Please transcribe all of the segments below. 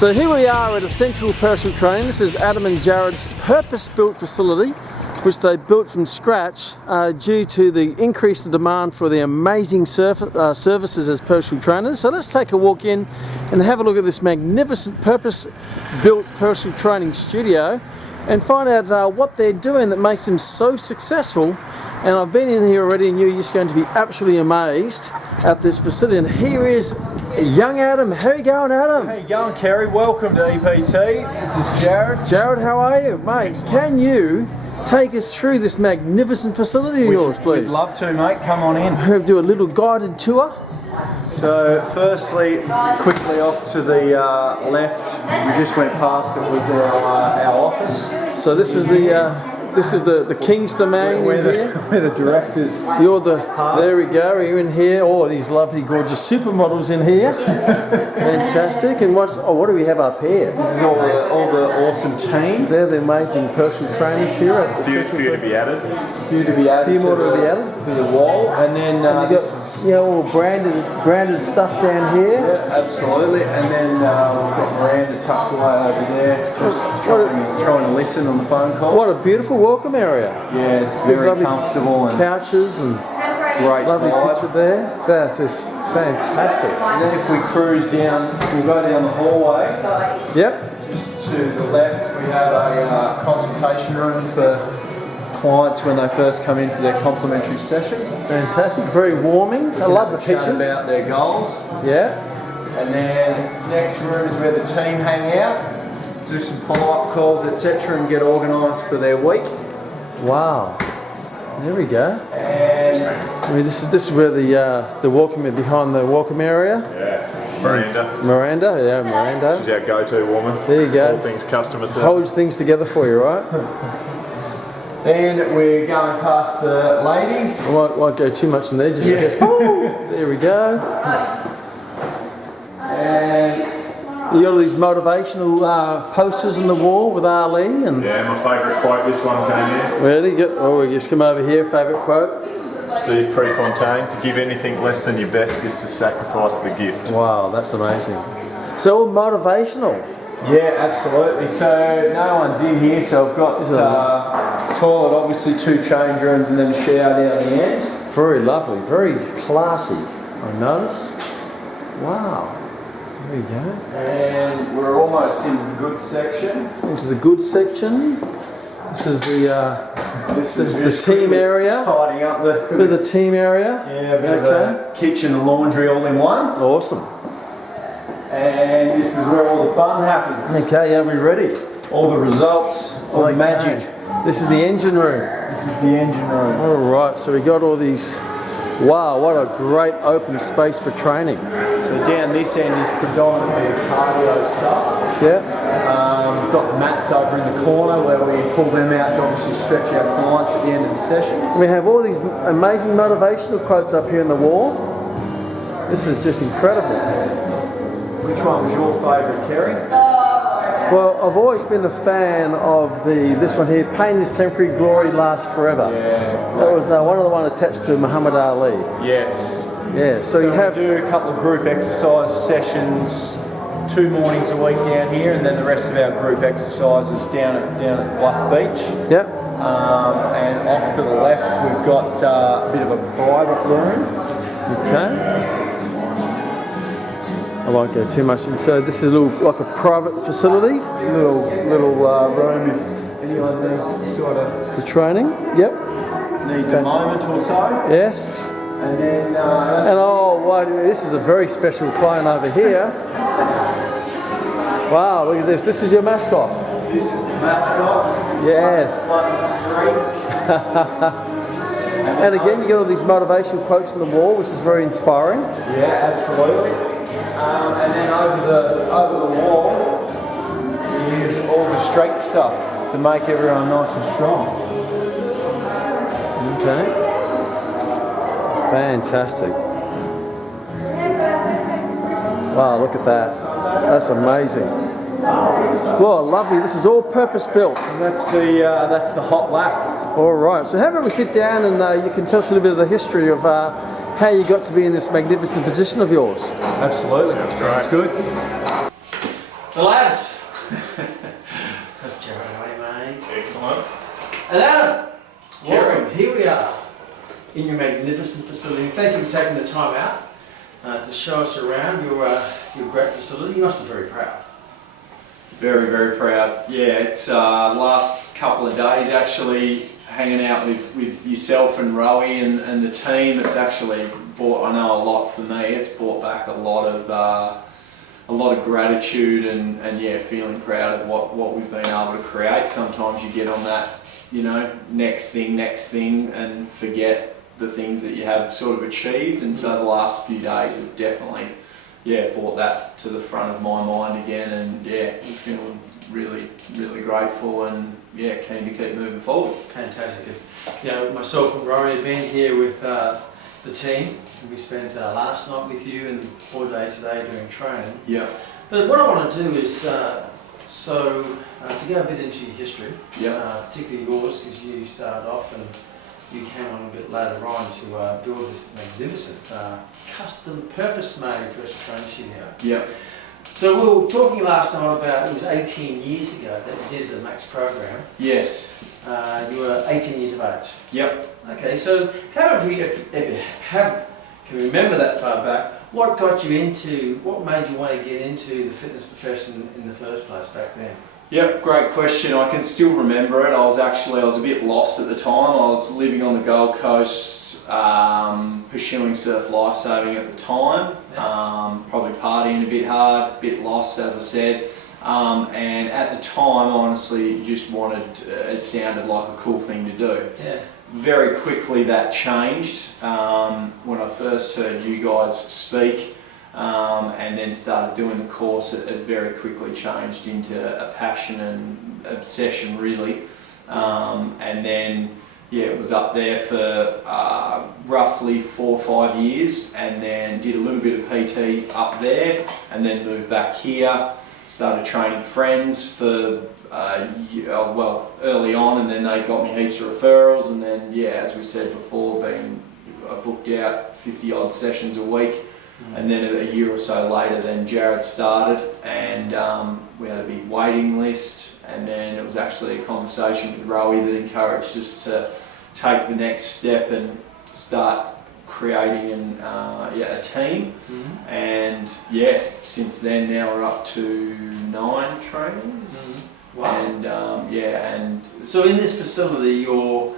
So here we are at Essential Personal Training. This is Adam and Jared's purpose-built facility, which they built from scratch due to the increased demand for the amazing services as personal trainers. So let's take a walk in and have a look at this magnificent purpose-built personal training studio and find out what they're doing that makes them so successful. And I've been in here already and you're just going to be absolutely amazed at this facility. And here is young Adam. How are you going, Adam? How you going, Kerry? Welcome to EPT. This is Jared. Jared, how are you? Mate, can you take us through this magnificent facility of yours, please? We'd love to, mate. Come on in. We'll do a little guided tour. So, firstly, quickly off to the left, we just went past it with our office. So this is the King's Domain where the directors. There we go. You're in here. Oh, these lovely, gorgeous supermodels in here. Fantastic. And what do we have up here? This is all the awesome team. They're the amazing personal trainers here at Few to be added. Few to be added. Few more to be added to the wall, and then you got all branded stuff down here. Yeah, absolutely. And then we've got Miranda tucked away over there, just trying to listen on the phone call. What a beautiful welcome area. Yeah, it's very comfortable and couches and great lovely vibe. picture there. That's just fantastic. And then if we cruise down, we'll go down the hallway. Yep. Just to the left, we have a consultation room for clients when they first come in for their complimentary session. Fantastic. Very warming. I love the pictures. About their goals. Yeah. And then next room is where the team hang out, do some follow-up calls, etc., and get organised for their week. Wow. There we go. And I mean, this is where the welcome behind the welcome area. Yeah, Miranda. Miranda. She's our go-to woman. There you go. All things customer service. Holds things together for you, right? then we're going past the ladies. I won't go too much in there. Just there we go. And you got all these motivational posters on the wall with Ali and. Yeah, my favourite quote this one came in. Ready? Good. Oh, we just come over here. Favourite quote. Steve Prefontaine, to give anything less than your best is to sacrifice the gift. Wow, that's amazing. So all motivational. yeah, absolutely. So no one's in here, so I've got toilet, obviously 2 change rooms, and then a shower down the end. Very lovely, very classy. I notice. Wow. There you go. And we're almost in the goods section. Into the goods section. This is the team area. Tidying up The team area. yeah, a bit of a kitchen and laundry all in one. Awesome. And this is where all the fun happens. Okay, are we ready? All the results, all the magic. This is the engine room. This is the engine room. All right, so we got all these. Wow, what a great open space for training. So down this end is predominantly cardio stuff. Yeah. We've got the mats over in the corner where we pull them out to obviously stretch our clients at the end of the sessions. We have all these amazing motivational quotes up here on the wall. This is just incredible. Which one was your favourite, Kerry? Well, I've always been a fan of this one here, pain is temporary, glory lasts forever. Yeah. That was one of the one attached to Muhammad Ali. Yes. Yeah, so you have... we do a couple of group exercise sessions, 2 mornings a week down here, and then the rest of our group exercises down at Bluff Beach. Yep. And off to the left, we've got a bit of a private room. Okay. I won't go too much inside. This is like a private facility. Little room if anyone needs to sort of For training. Yep. needs a moment or so. Yes. And then And this is a very special client over here. Wow, look at this. This is your mascot. this is the mascot. Yes. One, 3. And again, you get all these motivational quotes on the wall, which is very inspiring. Yeah, absolutely. And then over the wall is all the straight stuff to make everyone nice and strong. Okay. Fantastic. Wow, look at that. That's amazing. Well, lovely. This is all purpose built. And that's the hot lap. All right. So how about we sit down and you can tell us a little bit of the history of how you got to be in this magnificent position of yours. Absolutely. Sounds good. The lads. Have Jared away, mate. Excellent. And Adam, welcome. Here we are in your magnificent facility. Thank you for taking the time out to show us around your great facility. You must be very proud. Very, very proud. Yeah, it's last couple of days actually hanging out with yourself and Rowie and the team. It's actually brought, I know, a lot for me. It's brought back a lot of gratitude and yeah, feeling proud of what we've been able to create. Sometimes you get on that, you know, next thing and forget the things that you have sort of achieved, and so the last few days have definitely brought that to the front of my mind again, and yeah, I'm feeling really, really grateful and yeah, keen to keep moving forward. Fantastic. You know, myself and Rory have been here with the team. We spent last night with you and 4 days today doing training. Yeah. But what I want to do is to go a bit into your history, particularly yours, because you started off and you came on a bit later on to build this magnificent custom purpose-made personal training studio. Yeah. So we were talking last night about, it was 18 years ago that you did the Max program. Yes. You were 18 years of age. Yep. Okay, so if you can remember that far back, what got you into, what made you want to get into the fitness profession in the first place back then? Yep, great question. I can still remember it. I was a bit lost at the time. I was living on the Gold Coast, pursuing surf lifesaving at the time. Probably partying a bit hard, a bit lost, as I said. And at the time, honestly, just wanted, it sounded like a cool thing to do. Yeah. Very quickly that changed when I first heard you guys speak. And then started doing the course, it very quickly changed into a passion and obsession, really. And then, yeah, it was up there for roughly 4 or 5 years, and then did a little bit of PT up there, and then moved back here. Started training friends for early on, and then they got me heaps of referrals, and then, yeah, as we said before, I booked out 50 odd sessions a week. And then a year or so later, then Jared started, and we had a big waiting list, and then it was actually a conversation with Rowie that encouraged us to take the next step and start creating a team. And yeah, since then now we're up to 9 trainers. Wow. And and So in this facility, you're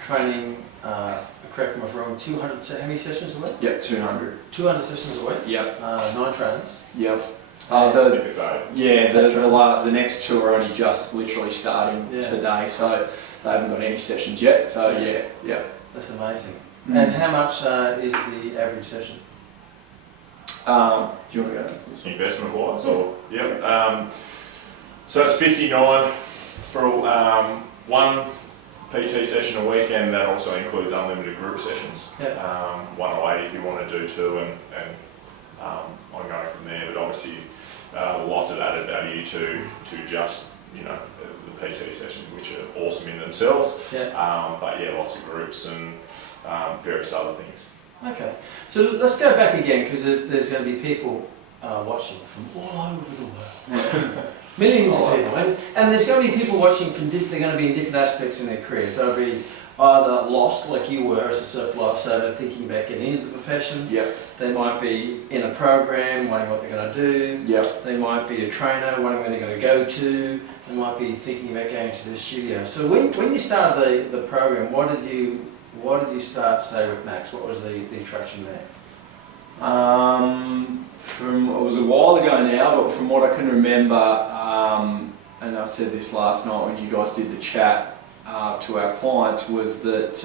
training, correct me if I'm wrong, 200, how many sessions a week? Yep, 200. 200 sessions a week? Yep. 9 trainers? Yep. I think it's 8. The next 2 are only just literally starting today, so they haven't got any sessions yet. So yeah. That's amazing. And how much is the average session? Do you want to go? Investment wise, or so it's 59 for one PT session a week, and that also includes unlimited group sessions. 108 if you want to do 2, and ongoing from there. But obviously, lots of added value to just the PT sessions, which are awesome in themselves. But yeah, lots of groups and various other things. Okay, so let's go back again, because there's going to be people watching from all over the world. Millions of people, and there's going to be people watching from they're going to be in different aspects in their careers. They'll be either lost, like you were as a surf lifesaver, thinking about getting into the profession. They might be in a program, wondering what they're going to do. They might be a trainer, wondering where they're going to go to. They might be thinking about going to the studio. So when you started the program, what did you start, say, with Max? What was the attraction there? It was a while ago now, but from what I can remember, and I said this last night when you guys did the chat to our clients, was that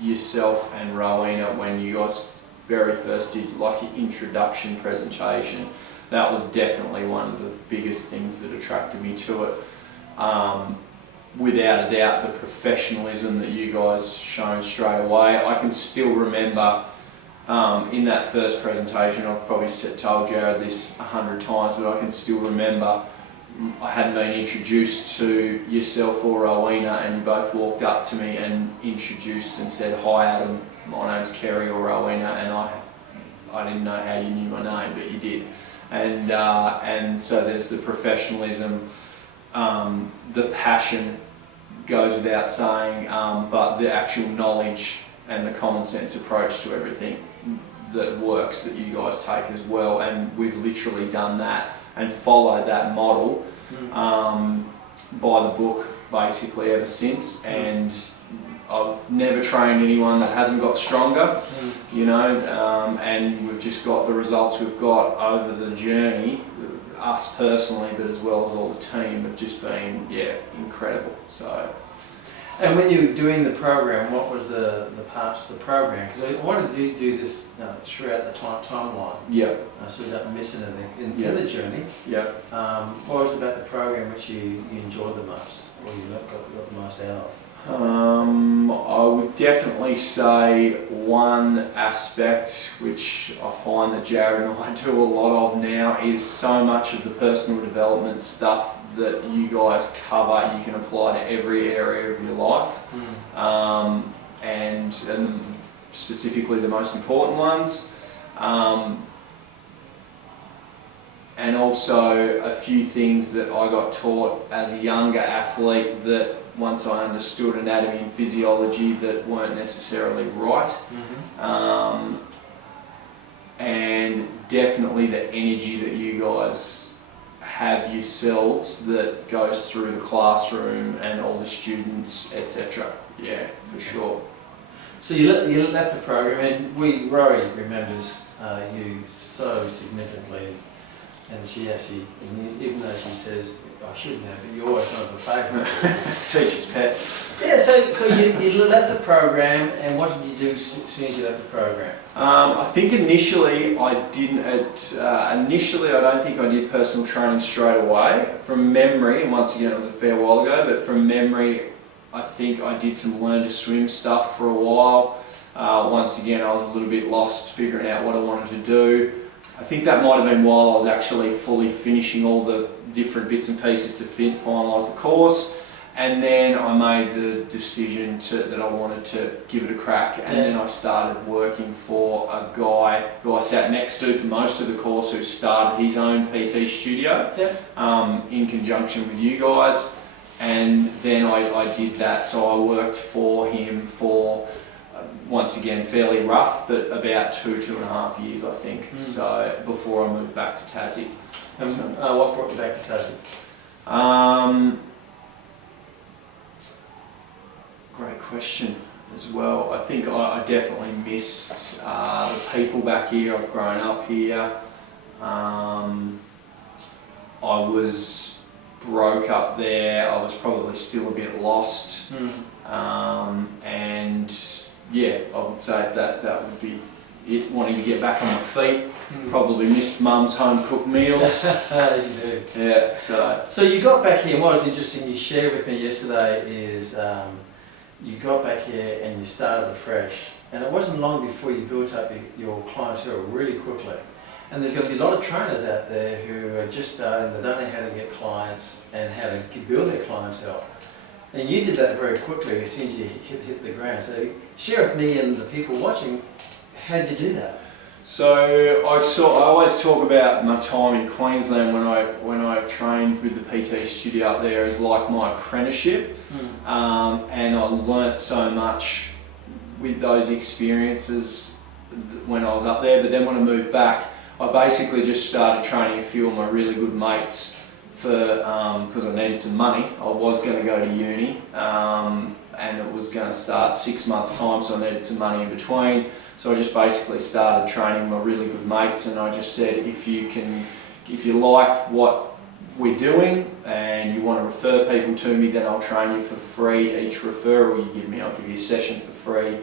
yourself and Rowena, when you guys very first did like your introduction presentation, that was definitely one of the biggest things that attracted me to it. Without a doubt, the professionalism that you guys shown straight away. I can still remember in that first presentation, I've probably told Jared this 100 times, but I can still remember I hadn't been introduced to yourself or Rowena, and you both walked up to me and introduced and said, "Hi Adam, my name's Kerry," or Rowena, and I didn't know how you knew my name, but you did. and so there's the professionalism, the passion goes without saying, but the actual knowledge and the common sense approach to everything that works that you guys take as well, and we've literally done that and followed that model by the book basically ever since, and I've never trained anyone that hasn't got stronger, you know, and we've just got the results we've got over the journey, us personally, but as well as all the team, have just been, incredible. So. And when you were doing the program, what was the parts of the program? Because I wanted to do this throughout the timeline. Yeah. So you don't miss anything in the journey. Yeah. What was it about the program which you enjoyed the most, or you got the most out of? I would definitely say one aspect which I find that Jared and I do a lot of now is so much of the personal development stuff that you guys cover you can apply to every area of your life, and specifically the most important ones, and also a few things that I got taught as a younger athlete that once I understood anatomy and physiology that weren't necessarily right, and definitely the energy that you guys have yourselves that goes through the classroom and all the students, etc. Yeah, for sure. So you left the program, and Rory remembers you so significantly, and she actually, even though she says, I shouldn't have, but you're always one of the favourites. Teacher's pet. Yeah, so you left the program, and what did you do as soon as you left the program? I think initially I didn't. Initially, I don't think I did personal training straight away. From memory, and once again, it was a fair while ago, but from memory, I think I did some learn to swim stuff for a while. Once again, I was a little bit lost figuring out what I wanted to do. I think that might have been while I was actually fully finishing all the different bits and pieces to finalise the course, and then I made the decision that I wanted to give it a crack, and then I started working for a guy who I sat next to for most of the course, who started his own PT studio in conjunction with you guys, and then I did that. So I worked for him for once again fairly rough, but about 2.5 years I think. So before I moved back to Tassie. And what brought you back to Tassie? Great question as well. I think I definitely missed the people back here. I've grown up here. I was broke up there. I was probably still a bit lost. And yeah, I would say that would be it, wanting to get back on my feet. Probably missed Mum's home cooked meals. As you do. Yeah, so you got back here, and what was interesting you shared with me yesterday is you got back here and you started afresh, and it wasn't long before you built up your clientele really quickly. And there's going to be a lot of trainers out there who are just starting, they don't know how to get clients and how to build their clientele. And you did that very quickly as soon as you hit the ground. So share with me and the people watching, how did you do that? So I always talk about my time in Queensland when I trained with the PT studio up there as like my apprenticeship, and I learnt so much with those experiences when I was up there. But then when I moved back, I basically just started training a few of my really good mates for because I needed some money. I was going to go to uni, and it was going to start 6 months' time, so I needed some money in between. So I just basically started training my really good mates, and I just said, if you like what we're doing and you want to refer people to me, then I'll train you for free. Each referral you give me, I'll give you a session for free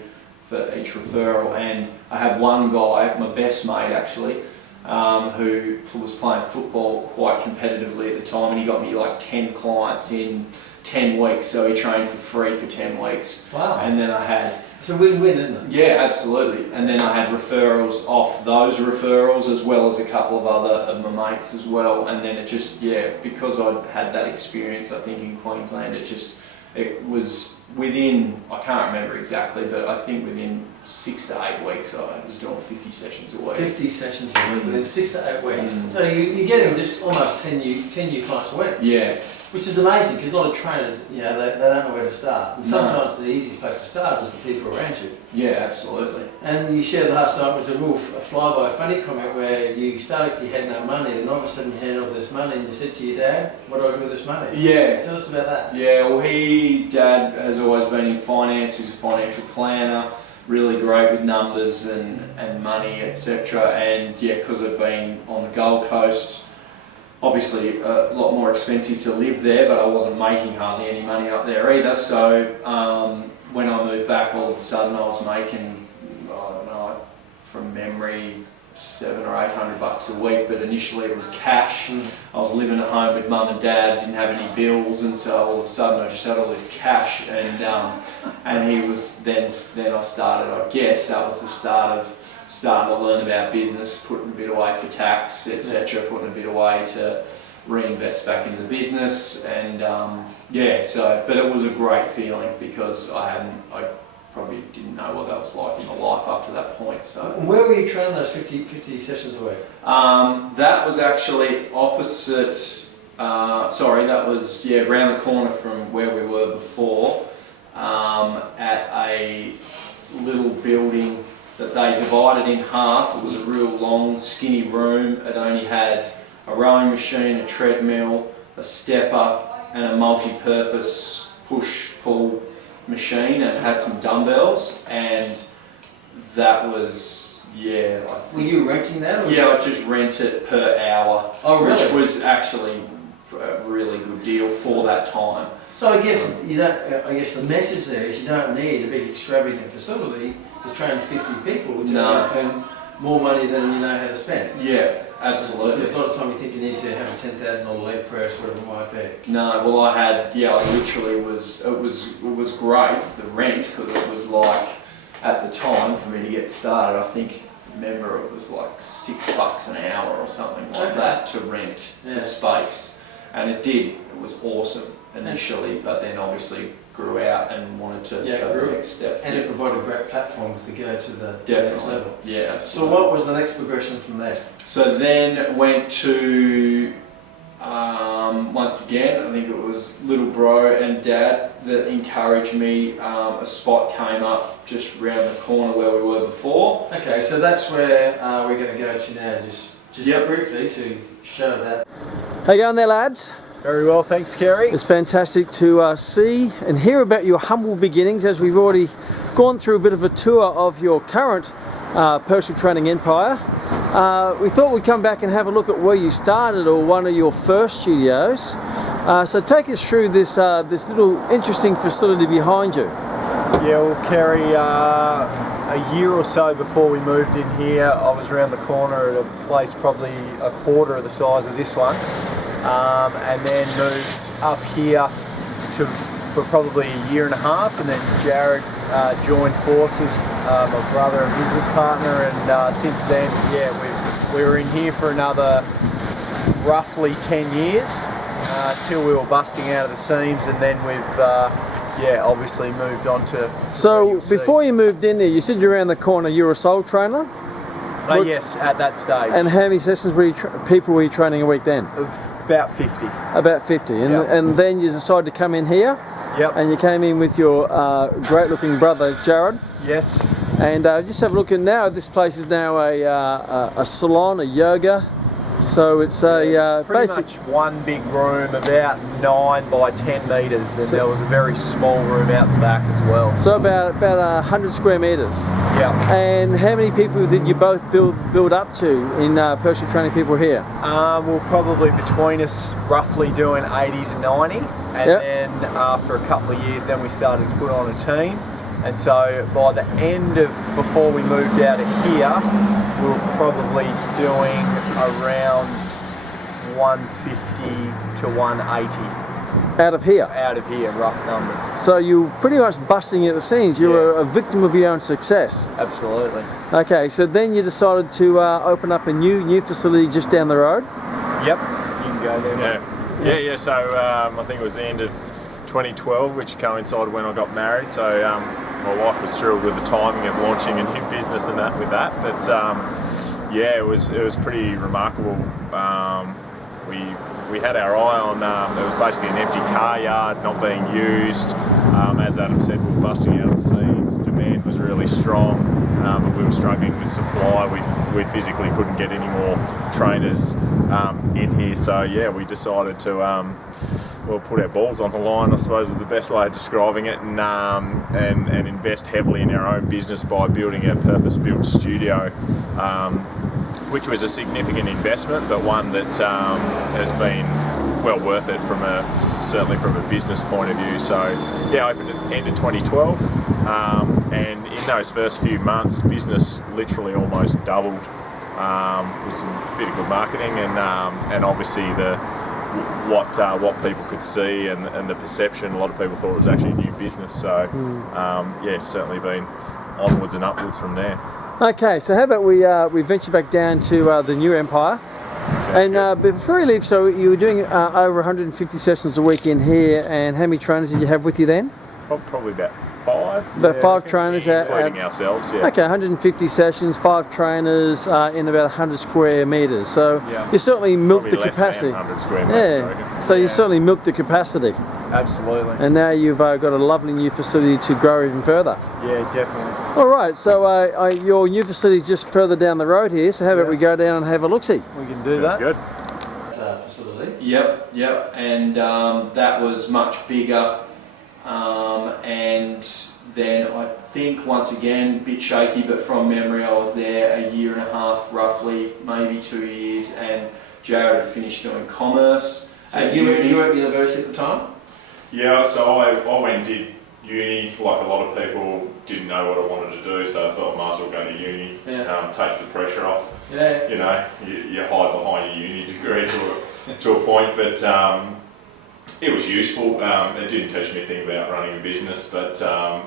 for each referral. And I had one guy, my best mate actually, who was playing football quite competitively at the time, and he got me like 10 clients in 10 weeks, so he trained for free for 10 weeks. Wow. And then I had... It's a win-win, isn't it? Yeah, absolutely. And then I had referrals off those referrals, as well as a couple of other of my mates as well. And then it just, because I'd had that experience, I think in Queensland, it was within, I can't remember exactly, but I think within 6 to 8 weeks I was doing 50 sessions a week. 50 sessions a week within 6 to 8 weeks. So you're getting just almost 10 new clients a week. Yeah. Which is amazing because a lot of trainers, they don't know where to start. And sometimes the easiest place to start is the people around you. Yeah, absolutely. And you shared last night was a real fly-by funny comment where you started because you had no money and all of a sudden you had all this money and you said to your dad, what do I do with this money? Yeah. Tell us about that. Yeah, well Dad has always been in finance, he's a financial planner, really great with numbers and money, etc. And yeah, because I've been on the Gold Coast, obviously a lot more expensive to live there, but I wasn't making hardly any money up there either. So when I moved back, all of a sudden I was making, I don't know, from memory, $700 or $800 a week. But initially it was cash. I was living at home with Mum and Dad, didn't have any bills, and so all of a sudden I just had all this cash. And he was then I started. I guess that was the start of starting to learn about business, putting a bit away for tax, etc., putting a bit away to reinvest back into the business, and but it was a great feeling because I probably didn't know what that was like in my life up to that point. So And where were you training those 50 sessions a week? that was actually opposite, that was around the corner from where we were before, at a little building that they divided in half. It was a real long, skinny room. It only had a rowing machine, a treadmill, a step-up, and a multi-purpose push-pull machine. And it had some dumbbells, and that was, I think... Were you renting that? Or Yeah, I just rent it per hour, Oh, really? which was actually a really good deal for that time. So I guess the message there is you don't need a big extravagant facility to train 50 people to earn more money than you know how to spend. Yeah, absolutely. There's a lot of time you think you need to have a $10,000 leg press, whatever it might be. No, well I literally it was great, the rent, because it was like, at the time for me to get started, I think, remember it was like $6 an hour or something like that to rent the space. And it was awesome initially, but then obviously grew out and wanted to go the next step. And it provided a great platform to go to the next level. Yeah, absolutely. So what was the next progression from there? So then went to, once again, I think it was little bro and dad that encouraged me. A spot came up just round the corner where we were before. Okay, so that's where we're going to go to now, just briefly to show that. How you going there, lads? Very well, thanks, Kerry. It's fantastic to see and hear about your humble beginnings, as we've already gone through a bit of a tour of your current personal training empire. We thought we'd come back and have a look at where you started, or one of your first studios. So take us through this little interesting facility behind you. Yeah, well, Kerry, a year or so before we moved in here, I was around the corner at a place probably a quarter of the size of this one. And then moved up here for probably a year and a half, and then Jared joined forces, my brother and business partner, and since then, we were in here for another roughly 10 years till we were busting out of the seams, and then we've obviously moved on to... So before you moved in there, you said you're around the corner, you were a sole trainer? Yes, at that stage. And how many sessions people were you training a week then? About 50. About 50. And then you decided to come in here? Yep. And you came in with your great looking brother, Jared? Yes. And just have a look at now, this place is now a salon, a yoga. So it's a pretty much one big room, about 9 by 10 metres, and there was a very small room out the back as well. So about 100 square metres. Yeah. And how many people did you both build up to in personal training people here? We're probably between us roughly doing 80 to 90, and then after a couple of years, then we started to put on a team. And so by the end of, before we moved out of here, we were probably doing around 150 to 180. Out of here? Out of here, rough numbers. So you were pretty much busting at the seams. You were a victim of your own success. Absolutely. Okay, so then you decided to open up a new facility just down the road? Yep, you can go there. Yeah. So I think it was the end of 2012, which coincided when I got married. So my wife was thrilled with the timing of launching a new business and that with that. But yeah, it was pretty remarkable. We had our eye on, it was basically an empty car yard, not being used. As Adam said, we were busting out the seams. Demand was really strong, but we were struggling with supply. We physically couldn't get any more trainers in here. So yeah, we decided to put our balls on the line, I suppose is the best way of describing it, and invest heavily in our own business by building a purpose-built studio. Which was a significant investment, but one that has been well worth it certainly from a business point of view. So yeah, I opened at the end of 2012, and in those first few months, business literally almost doubled. It was a bit of good marketing, and obviously what people could see and the perception. A lot of people thought it was actually a new business. So yeah, it's certainly been onwards and upwards from there. Okay, so how about we venture back down to the new Empire. Sounds And before you leave, so you were doing over 150 sessions a week in here, and how many trainers did you have with you then? Probably about 5. About 5 trainers, including ourselves. Yeah. Okay, 150 sessions, 5 trainers in about 100 square metres. So you certainly milked Probably the less than capacity. 100 square metres, I Yeah, reckon. so you certainly milked the capacity, Absolutely. and now you've got a lovely new facility to grow even further. Yeah, definitely. All right, so your new facility is just further down the road here. So how about we go down and have a look-see? We can do Sounds that. good. Facility. Yep, and that was much bigger, and then I think once again, a bit shaky, but from memory I was there a year and a half roughly, maybe 2 years, and Jared had finished doing commerce. So you were at university at the time? Yeah, so I went and did uni, like a lot of people didn't know what I wanted to do, so I thought I might as well go to uni. Takes the pressure off. Yeah. You know, you hide behind your uni degree to a point, but it was useful. It didn't teach me anything about running a business, but I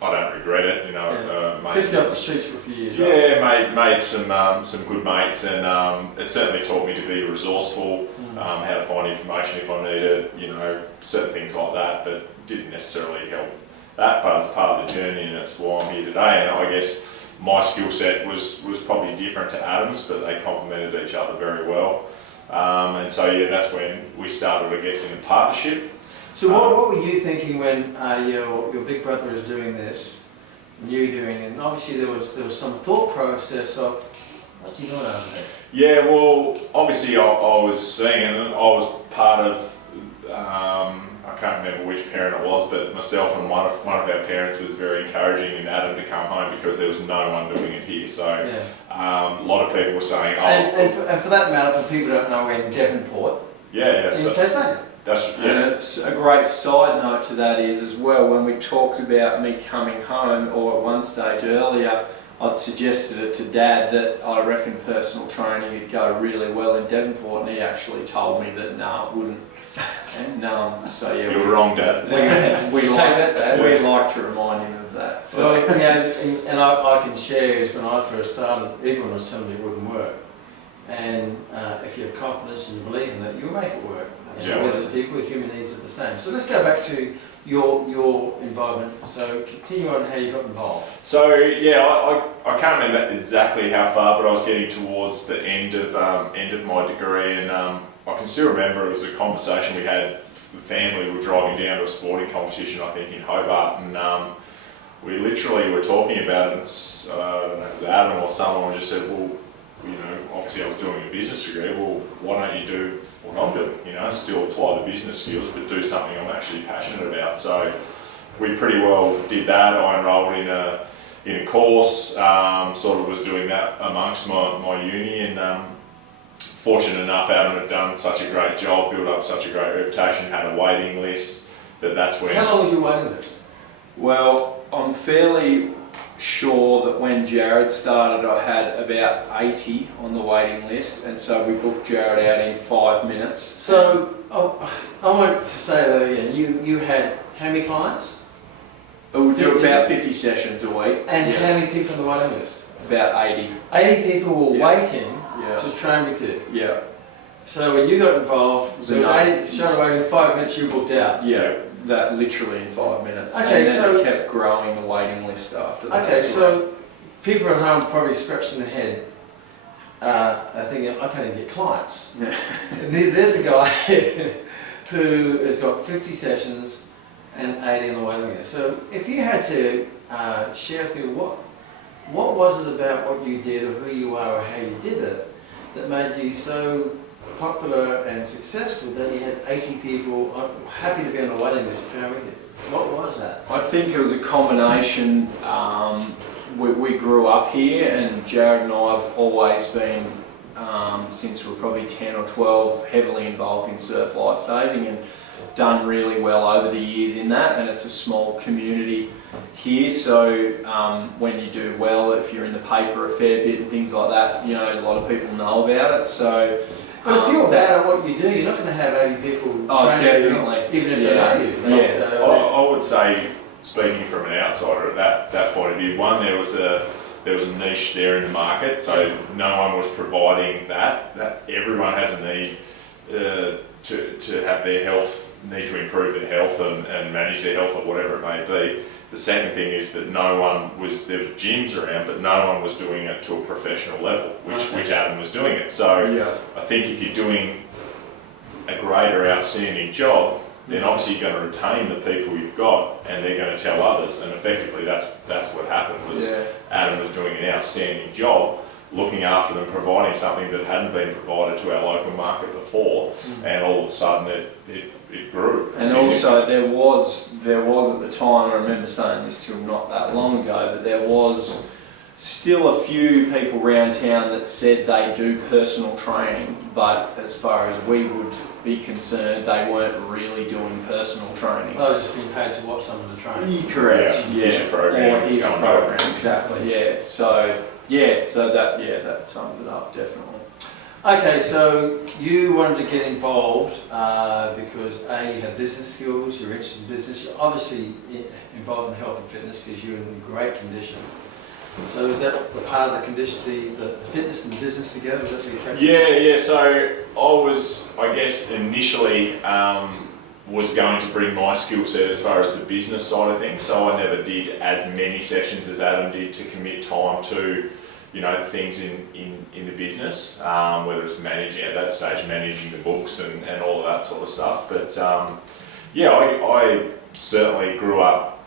don't regret it. You know, Kept you off the streets for a few years. yeah, made some good mates, and it certainly taught me to be resourceful, how to find information if I needed, you know, certain things like that, but didn't necessarily help that, but it's part of the journey, and that's why I'm here today. And I guess my skill set was probably different to Adam's, but they complemented each other very well. And so yeah, that's when we started, I guess, in a partnership. So what were you thinking when your big brother was doing this, and you doing it? And obviously there was some thought process of what's he doing over there? Yeah, well, obviously I was seeing it, and I was part of. I can't remember which parent it was, but myself and one of our parents was very encouraging in Adam to come home because there was no one doing it here. So a lot of people were saying, "Oh." And for that matter, for people who don't know, we're in Devonport, Yeah. in So Tasmania. that's And yes. it's a great side note to that is as well, when we talked about me coming home, or at one stage earlier, I'd suggested it to Dad that I reckon personal training would go really well in Devonport, and he actually told me that no, it wouldn't. And so yeah, You were wrong, Dad. we Say that, Dad. like to remind him of that. So. Well, you know, and I can share is when I first started, everyone was telling me it wouldn't work. And if you have confidence and you believe in it, you'll make it work. And so whether it's people, human needs are the same. So let's go back to your involvement. So continue on how you got involved. So yeah, I can't remember exactly how far, but I was getting towards the end of my degree, and I can still remember it was a conversation we had. The family were driving down to a sporting competition, I think in Hobart, and we literally were talking about it. And I don't know, it was Adam or someone just said, well, you know, obviously I was doing a business degree. Well, why don't you do what I'm doing? You know, still apply the business skills, but do something I'm actually passionate about. So we pretty well did that. I enrolled in a course, sort of was doing that amongst my uni, and fortunate enough, Adam had done such a great job, built up such a great reputation, had a waiting list, that's when... How long was your waiting list? Well, I'm fairly sure that when Jared started, I had about 80 on the waiting list, and so we booked Jared out in 5 minutes. So I want to say that again. You had how many clients? We do about 50 sessions a week. And how many people on the waiting list? About 80. 80 people were waiting Yeah. to train with you. Yeah. So when you got involved, so it was 80 straight away in 5 minutes you booked out. Yeah. that literally in 5 minutes. Okay, and then so it kept growing the waiting list after that. Okay, as well. so people at home are probably scratching their head. Are thinking, I can't even get clients. Yeah. There's a guy who has got 50 sessions and 80 on the waiting list. So if you had to share with me what was it about what you did or who you are or how you did it that made you so popular and successful that you had 80 people happy to be on the waiting list to train with you? What was that? I think it was a combination. We grew up here, and Jared and I have always been, since we were probably 10 or 12, heavily involved in surf lifesaving and done really well over the years in that. And it's a small community here, so when you do well, if you're in the paper a fair bit and things like that, you know, a lot of people know about it. So, But if you're bad at what you do, you're not going to have 80 people Oh, train you, definitely. even if Yeah. they know you. Yeah. So, I would say, speaking from an outsider at that point of view, one, there was a niche there in the market, so no one was providing that everyone has a need to have their health, need to improve their health and manage their health or whatever it may be. The second thing is that there was gyms around, but no one was doing it to a professional level, which Adam was doing it. So yeah. I think if you're doing a great or outstanding job, then obviously you're going to retain the people you've got, and they're going to tell others. And effectively, that's what happened. Was Yeah. Adam was doing an outstanding job, looking after them, providing something that hadn't been provided to our local market before, and all of a sudden it grew. And also there was at the time, I remember saying this till not that long ago, but there was still a few people around town that said they do personal training, but as far as we would be concerned, they weren't really doing personal training. I was just being paid to watch someone to train. Correct. Yeah, here's your program, Or here's a go and do it. program. Exactly. Yeah. So that sums it up definitely. Okay, so you wanted to get involved because A, you have business skills, you're interested in business, you're obviously involved in health and fitness because you're in great condition. So is that the part of the condition, the fitness and the business together? Was that the attraction? Yeah. So I guess initially was going to bring my skill set as far as the business side of things. So I never did as many sessions as Adam did to commit time to, you know, things in the business, whether it's managing at that stage, managing the books and all of that sort of stuff. But I certainly grew up,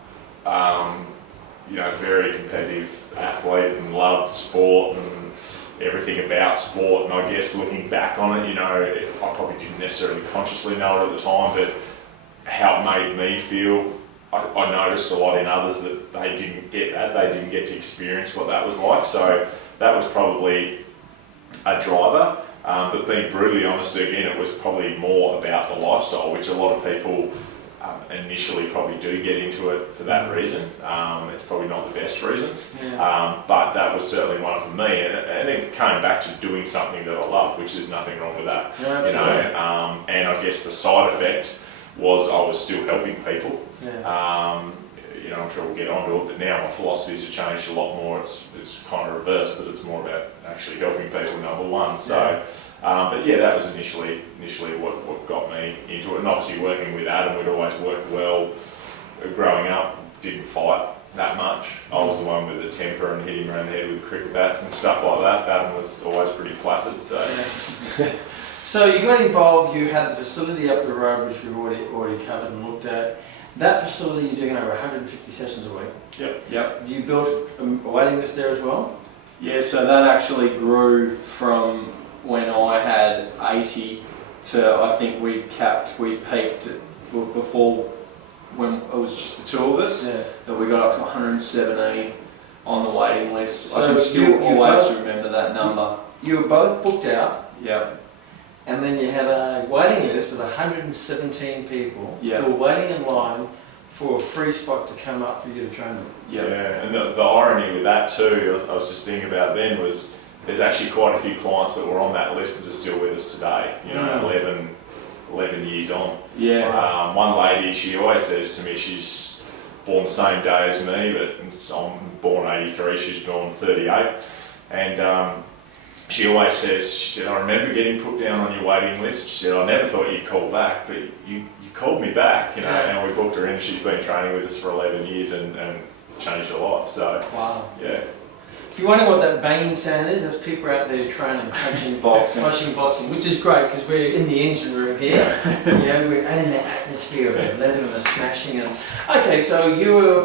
very competitive athlete and loved sport and everything about sport. And I guess looking back on it, I probably didn't necessarily consciously know it at the time, but how it made me feel, I noticed a lot in others that they didn't get that. They didn't get to experience what that was like. So that was probably a driver. But being brutally honest, again, it was probably more about the lifestyle, which a lot of people initially probably do get into it for that reason. It's probably not the best reason, but that was certainly one for me. And it came back to doing something that I love, which is nothing wrong with that. Yeah, And I guess the side effect was I was still helping people. Yeah. I'm sure we'll get onto it, but now my philosophies have changed a lot more. It's kind of reversed, that it's more about actually helping people, number one. So, that was initially what got me into it. And obviously working with Adam, we'd always worked well. Growing up, didn't fight that much. I was the one with the temper and hit him around the head with cricket bats and stuff like that. Adam was always pretty placid. So. Yeah. So you got involved, you had the facility up the road, which we've already covered and looked at. That facility, you're doing over 150 sessions a week. Yep. You built a waiting list there as well? Yeah, so that actually grew from when I had 80 to I think we peaked before when it was just the two of us, that we got up to 117 on the waiting list. So I can still you always both- remember that number. You were both booked out, Yep. and then you had a waiting list of 117 people Yeah. who were waiting in line for a free spot to come up for you to train them. Yep. Yeah, and the irony with that too, I was just thinking about then, was there's actually quite a few clients that were on that list that are still with us today, 11 years on. Yeah. One lady, she always says to me, she's born the same day as me, but I'm born 83, she's born 38. And she always says, she said, I remember getting put down on your waiting list. She said, I never thought you'd call back, but you called me back, Yeah. and we booked her in. She's been training with us for 11 years and changed her life. So, Wow. yeah. If you're wondering what that banging sound is, that's people out there training, punching, boxing, which is great because we're in the engine room here. We're in the atmosphere of the leather and the smashing. And okay, so you were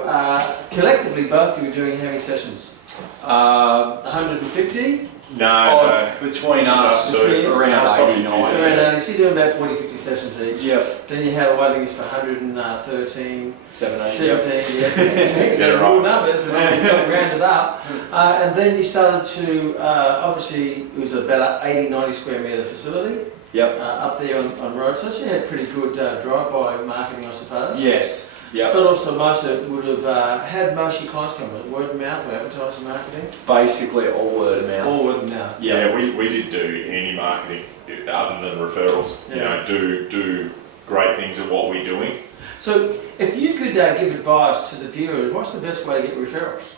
collectively both you were doing how many sessions? 150? No, Between Just us, us two. around Probably 80, 90. Around 80, so you're doing about 40, 50 sessions each. Yep. Then you had a waiting list for 113, 17, 17, yep. yeah. right. Real numbers, and then you rounded up. And then you started to, obviously, it was about an 80, 90 square metre facility Yep. up there on road. So you had pretty good drive-by marketing, I suppose. Yes. Yep. But also most of it would have had most of your clients come with word of mouth or advertising marketing? Basically all word of mouth. All word of mouth. Yeah, we did do any marketing other than referrals. Yeah. Do great things at what we're doing. So if you could give advice to the viewers, what's the best way to get referrals?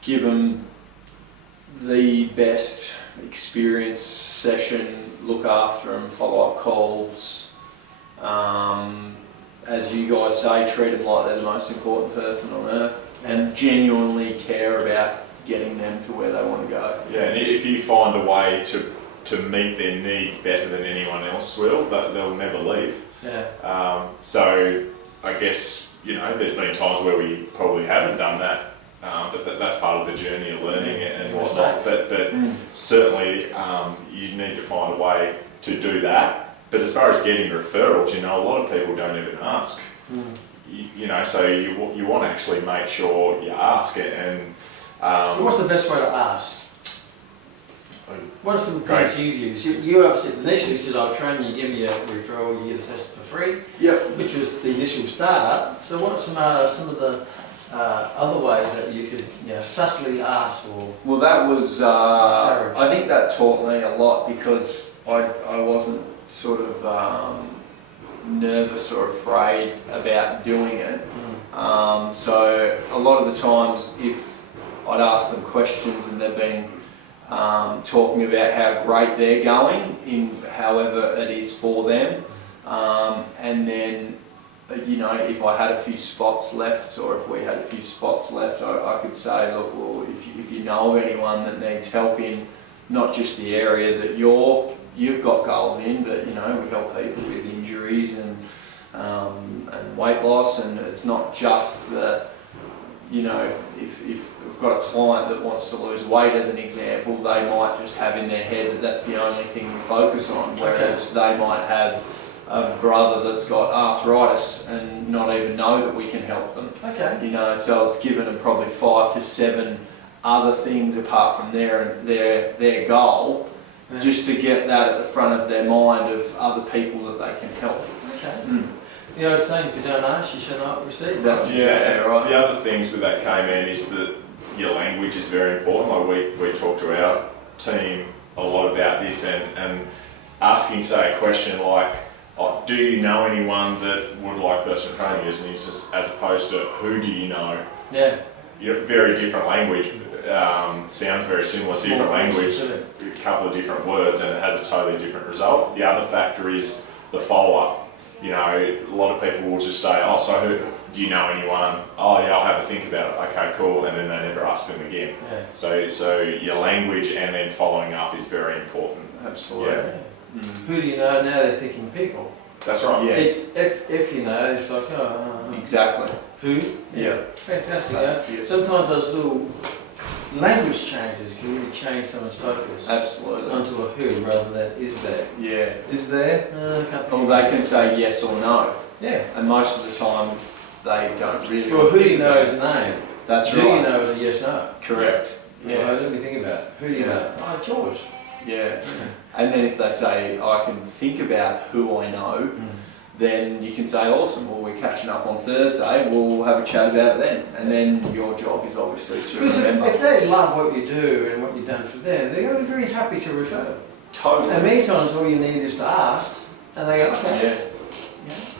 Give them the best experience session, look after them, follow up calls. As you guys say, treat them like they're the most important person on earth and genuinely care about getting them to where they want to go. Yeah, and if you find a way to meet their needs better than anyone else will, they'll never leave. Yeah. So I guess, there's been times where we probably haven't done that, but that's part of the journey of learning it and whatnot. Mistakes. But certainly you need to find a way to do that. But as far as getting referrals, a lot of people don't even ask. So you want to actually make sure you ask it. And So what's the best way to ask? What are some things you use? You obviously initially said, I'll train you, give me a referral, you get a session for free, Yep. which was the initial startup. So what are some of the other ways that you could subtly ask or... Well, that was, Encourage. I think that taught me a lot because I wasn't sort of nervous or afraid about doing it. So a lot of the times if I'd ask them questions and they've been talking about how great they're going in however it is for them, and then if I had a few spots left or if we had a few spots left, I could say, look, well, if you know of anyone that needs help in not just the area that you've got goals in, but we help people with injuries and weight loss, and it's not just the if we've got a client that wants to lose weight as an example, they might just have in their head that that's the only thing we focus on, whereas they might have a brother that's got arthritis and not even know that we can help them. Okay. So it's given them probably 5 to 7 other things apart from their goal, Yeah. just to get that at the front of their mind of other people that they can help. Okay. Saying if you don't ask, you shall not receive. That's exactly right. The other things with that KMN is that your language is very important. Like we talk to our team a lot about this, and asking, say, a question like, do you know anyone that would like personal training as an instance, as opposed to who do you know? Yeah. Very different language, sounds very similar, different language, a couple of different words, and it has a totally different result. The other factor is the follow-up. A lot of people will just say, oh, so who, do you know anyone? Oh yeah, I'll have a think about it. Okay, cool, and then they never ask them again. Yeah. So your language and then following up is very important. Absolutely. Yeah. Who do you know? Now they're thinking people. That's right. Yes. If you know, it's like, Exactly. who? Yeah. Fantastic. Yes. Sometimes those little language changes can really change someone's focus Absolutely. onto a who rather than is there. Yeah. Is there? Can't think Or of they it. can say yes or no, Yeah. and most of the time they don't really. Well, who do you think know about is it. a name. That's Do you right. know is a yes no. Correct. Yeah. Yeah. Let me think about it. Who do you Yeah. know? Oh, George. Yeah. And then if they say I can think about who I know, then you can say awesome. Well, we're catching up on Thursday. We'll have a chat about it then. And then your job is obviously to Because remember. if they love what you do and what you've done for them, they're going to be very happy to refer. Totally. And many times all you need is to ask, and they go, okay. Yeah.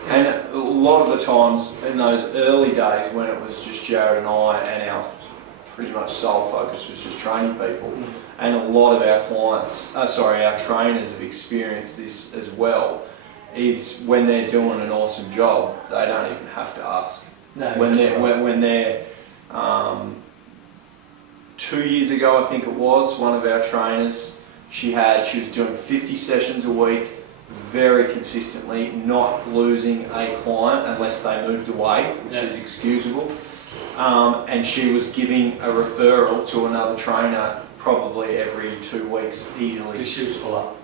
Yeah. And a lot of the times in those early days when it was just Jared and I, and our pretty much sole focus was just training people, and a lot of our clients, our trainers have experienced this as well, is when they're doing an awesome job, they don't even have to ask. No. When they're 2 years ago, I think it was, one of our trainers, she was doing 50 sessions a week, very consistently, not losing a client unless they moved away, which is excusable. And she was giving a referral to another trainer probably every 2 weeks easily. Because she was full up.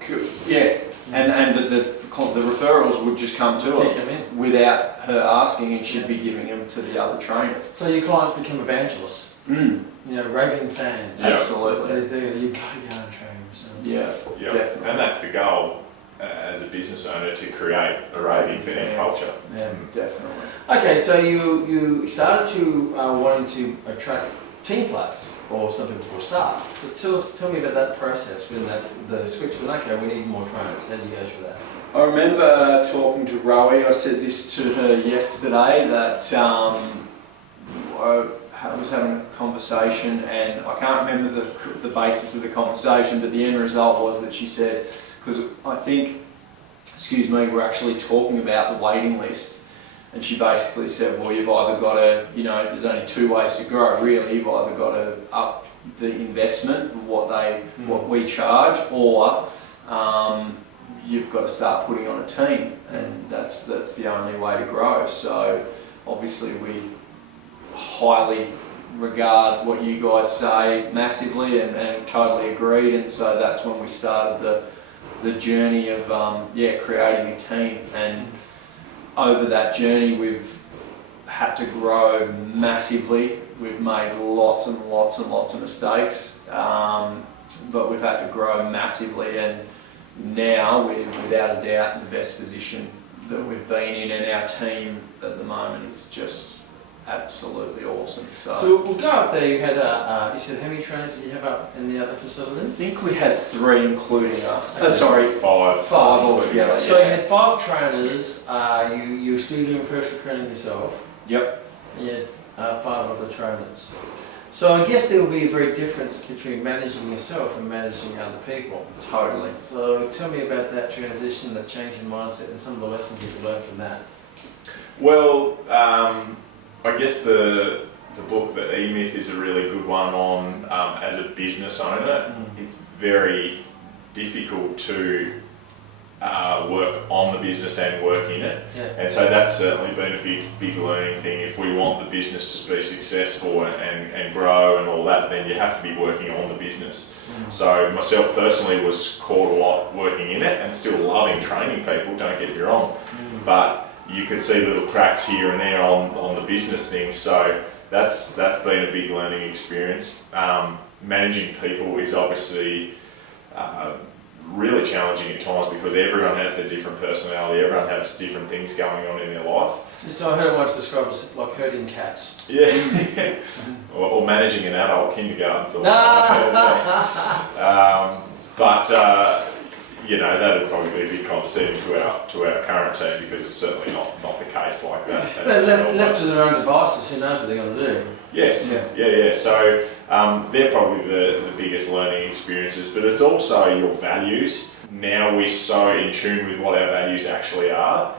Yeah, and the referrals would just come to Take her them in. without her asking, and she'd be giving them to the other trainers. So your clients become evangelists. Mm. You know, raving fans. Yeah. Absolutely. You gotta go and train yourselves. Yeah, Yeah, definitely. and that's the goal as a business owner, to create a raving fan culture. Yeah. Definitely. Okay, so you started to wanting to attract team players, or some people call staff. So tell me about that process when the switch was, okay, we need more trainers. How did you go through that? I remember talking to Rowie. I said this to her yesterday, that I was having a conversation, and I can't remember the basis of the conversation, but the end result was that she said, because I think, we're actually talking about the waiting list, and she basically said, well, you've either got to, there's only two ways to grow really. You've either got to up the investment of what we charge, or you've got to start putting on a team, and that's the only way to grow. So obviously we highly regard what you guys say massively, and totally agreed, and so that's when we started the journey of creating a team. And over that journey we've had to grow massively. We've made lots and lots and lots of mistakes, but we've had to grow massively, and now we're without a doubt in the best position that we've been in, and our team at the moment is just absolutely awesome. So we'll go up there. You had you said how many trainers did you have up in the other facility? I think we had 3 including us. Okay. Five altogether. So you had 5 trainers. You were still doing personal training yourself. Yep. And you had 5 other trainers. So I guess there will be a very difference between managing yourself and managing other people. Totally. So tell me about that transition, that change in mindset, and some of the lessons you've learned from that. Well, I guess the book, The E-Myth, is a really good one on, as a business owner, it's very difficult to work on the business and work in it. Yeah. And so that's certainly been a big learning thing. If we want the business to be successful and grow and all that, then you have to be working on the business. So myself personally was caught a lot working in it, and still loving training people, don't get me wrong. But you could see little cracks here and there on the business thing. So that's been a big learning experience. Managing people is obviously really challenging at times, because everyone has their different personality, everyone has different things going on in their life. So I heard it once described as like herding cats. Yeah, or managing an adult kindergarten sort of. That'd probably be a bit condescending to our current team, because it's certainly not the case like that. But left to their own devices, who knows what they're going to do? Yes, yeah. So they're probably the biggest learning experiences, but it's also your values. Now we're so in tune with what our values actually are,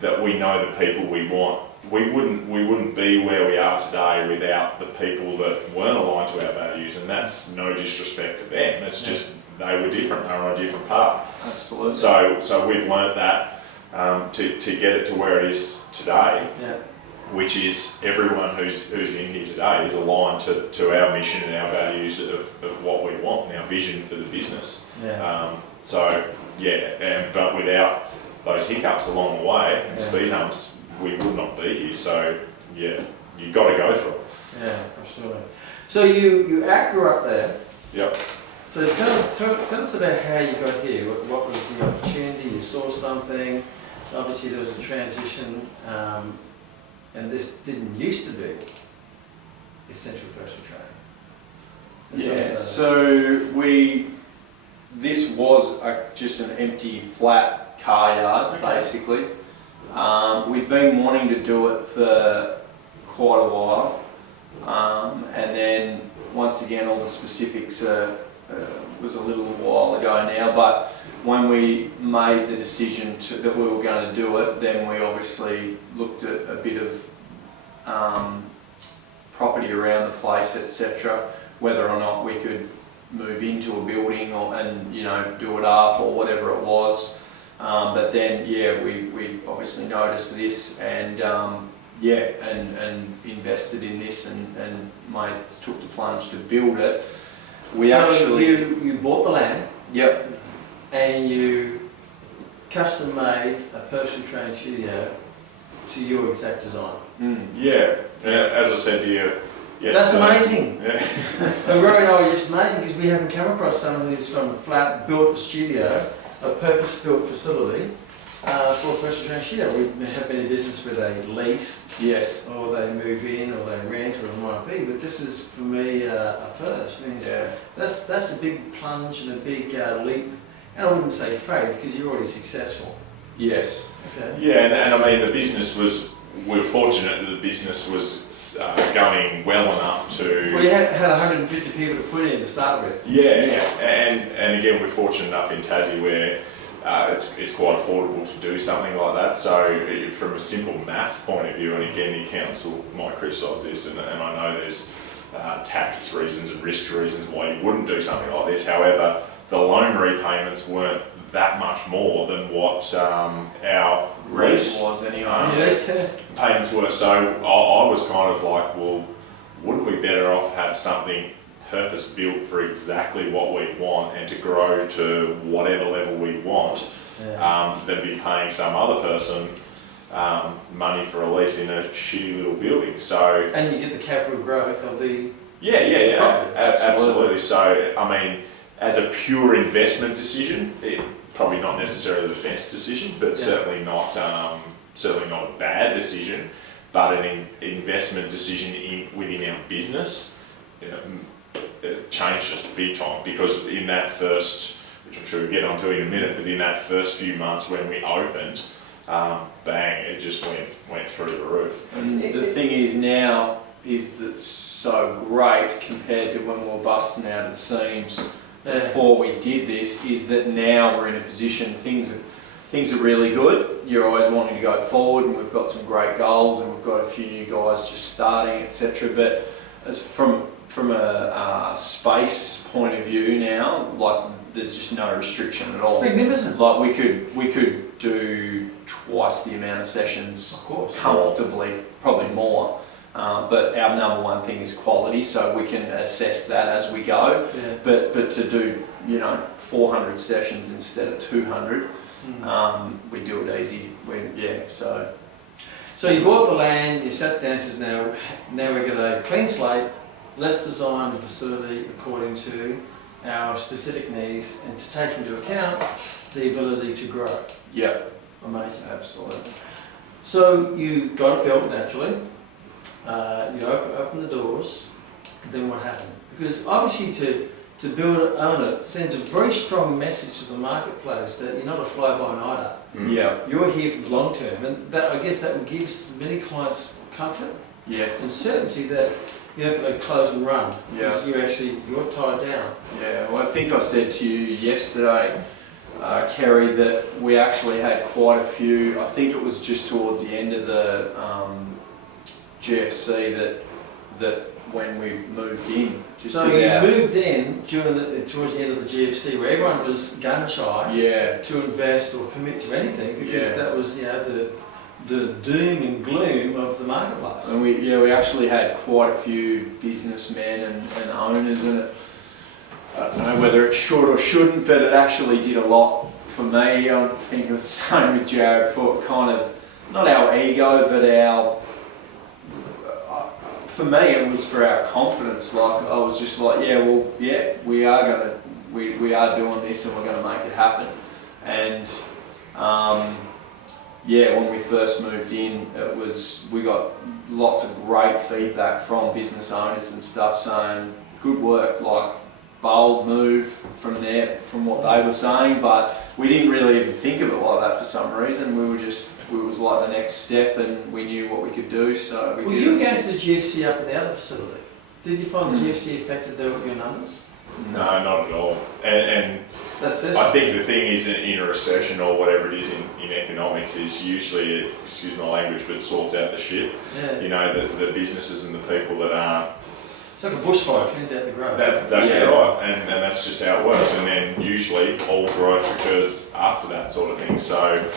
that we know the people we want. We wouldn't be where we are today without the people that weren't aligned to our values, and that's no disrespect to them. It's just they were different. They were on a different path. Absolutely. So we've learnt that to get it to where it is today. Yeah. Which is everyone who's in here today is aligned to our mission and our values of what we want and our vision for the business. Yeah. But without those hiccups along the way and speed humps, we would not be here. So yeah, you've got to go through it. Yeah, absolutely. So you grew up there. Yep. So tell us about how you got here. What was the opportunity? You saw something. Obviously there was a transition. And this didn't used to be essential personal training. Yeah, so this was just an empty, flat car yard, basically. We'd been wanting to do it for quite a while, and then once again all the specifics are was a little while ago now, but when we made the decision that we were going to do it, then we obviously looked at a bit of property around the place, etc., whether or not we could move into a building and do it up or whatever it was. But then we obviously noticed this and and invested in this and took the plunge to build it. You bought the land. Yep. And you custom made a personal training studio to your exact design. Yeah, as I said to you yesterday. That's amazing. Yeah. And Rory and I are just amazing because we haven't come across someone who's from a flat built studio, a purpose built facility for a personal training studio. We have been in business where they lease, Yes. or they move in, or they rent, or it might be. But this is for me a first. I mean, that's a big plunge and a big leap. And I wouldn't say faith because you're already successful. Yes. Okay. Yeah, and I mean the business we were fortunate that the business was going well enough to... Well, you had 150 people to put in to start with. Yeah. And again, we're fortunate enough in Tassie where it's quite affordable to do something like that. So from a simple maths point of view, and again, the council might criticise this, and I know there's tax reasons and risk reasons why you wouldn't do something like this. However, the loan repayments weren't that much more than what our lease was anyway. Payments were. So I was kind of like, well, wouldn't we better off have something purpose built for exactly what we want and to grow to whatever level we want, than be paying some other person money for a lease in a shitty little building. So and you get the capital growth of the absolutely. So I mean, as a pure investment decision, probably not necessarily the best decision, but certainly not a bad decision. But an investment decision within our business, it changed us big time, because in that first, which I'm sure we'll get onto in a minute, but in that first few months when we opened, bang, it just went through the roof. And the thing is now is that's so great compared to when we were busting out of the seams before we did this, is that now we're in a position, things are really good. You're always wanting to go forward, and we've got some great goals, and we've got a few new guys just starting, etc. But as from a space point of view now, like there's just no restriction at all. It's magnificent. Like we could do twice the amount of sessions, of course, comfortably, probably more. But our number one thing is quality, so we can assess that as we go. Yeah. But to do 400 sessions instead of 200, we do it easy. So you bought the land, you sat down and says, now we're going to clean slate, let's design the facility according to our specific needs and to take into account the ability to grow. Yeah. Amazing. Absolutely. So you got it built naturally, you opened the doors, then what happened? Because obviously to build it, own it, sends a very strong message to the marketplace that you're not a fly-by-nighter. Yeah. You're here for the long term, and that, I guess that would give many clients comfort and certainty that you're not going to close and run, because you're tied down. Yeah, well, I think I said to you yesterday, Kerry, that we actually had quite a few. I think it was just towards the end of the GFC that when we moved in. So you moved in towards the end of the GFC, where everyone was gun shy to invest or commit to anything, because that was the doom and gloom of the marketplace. And we actually had quite a few businessmen and owners in it. I don't know whether it should or shouldn't, but it actually did a lot for me. I think the same with Jared, for kind of, not our ego, but our, for me it was for our confidence. Like I was just like, we are doing this and we're going to make it happen. And when we first moved in, we got lots of great feedback from business owners and stuff saying, good work, like bold move from what they were saying, but we didn't really even think of it like that for some reason. It was like the next step, and we knew what we could do, so we did. You were going to the GFC up at the other facility. Did you find the GFC affected your numbers? No, not at all. And That's this. I think the thing is in a recession or whatever it is in economics is usually, excuse my language, but it sorts out the shit. Yeah. You know, the businesses and the people that aren't. It's like a bushfire, cleans out the growth. That's exactly right, and that's just how it works. And then usually all growth occurs after that sort of thing. So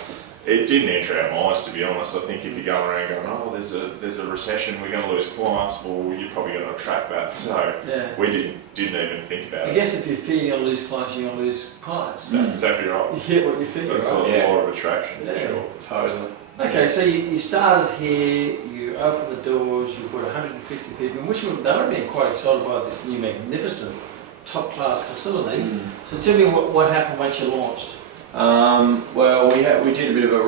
it didn't enter our minds, to be honest. I think if you're going around going, oh, there's a recession, we're going to lose clients, well, you're probably going to attract that. So we didn't even think about I it. guess if you fear you're going to lose clients, you're going to lose clients. That's exactly right. You get what you fear. That's Right? a lot of attraction, Yeah. for sure. Totally. Okay, so you started here, you opened the doors, you put 150 people in, which they would have been quite excited by this new magnificent top-class facility. So tell me what happened once you launched. Well, we did a bit of a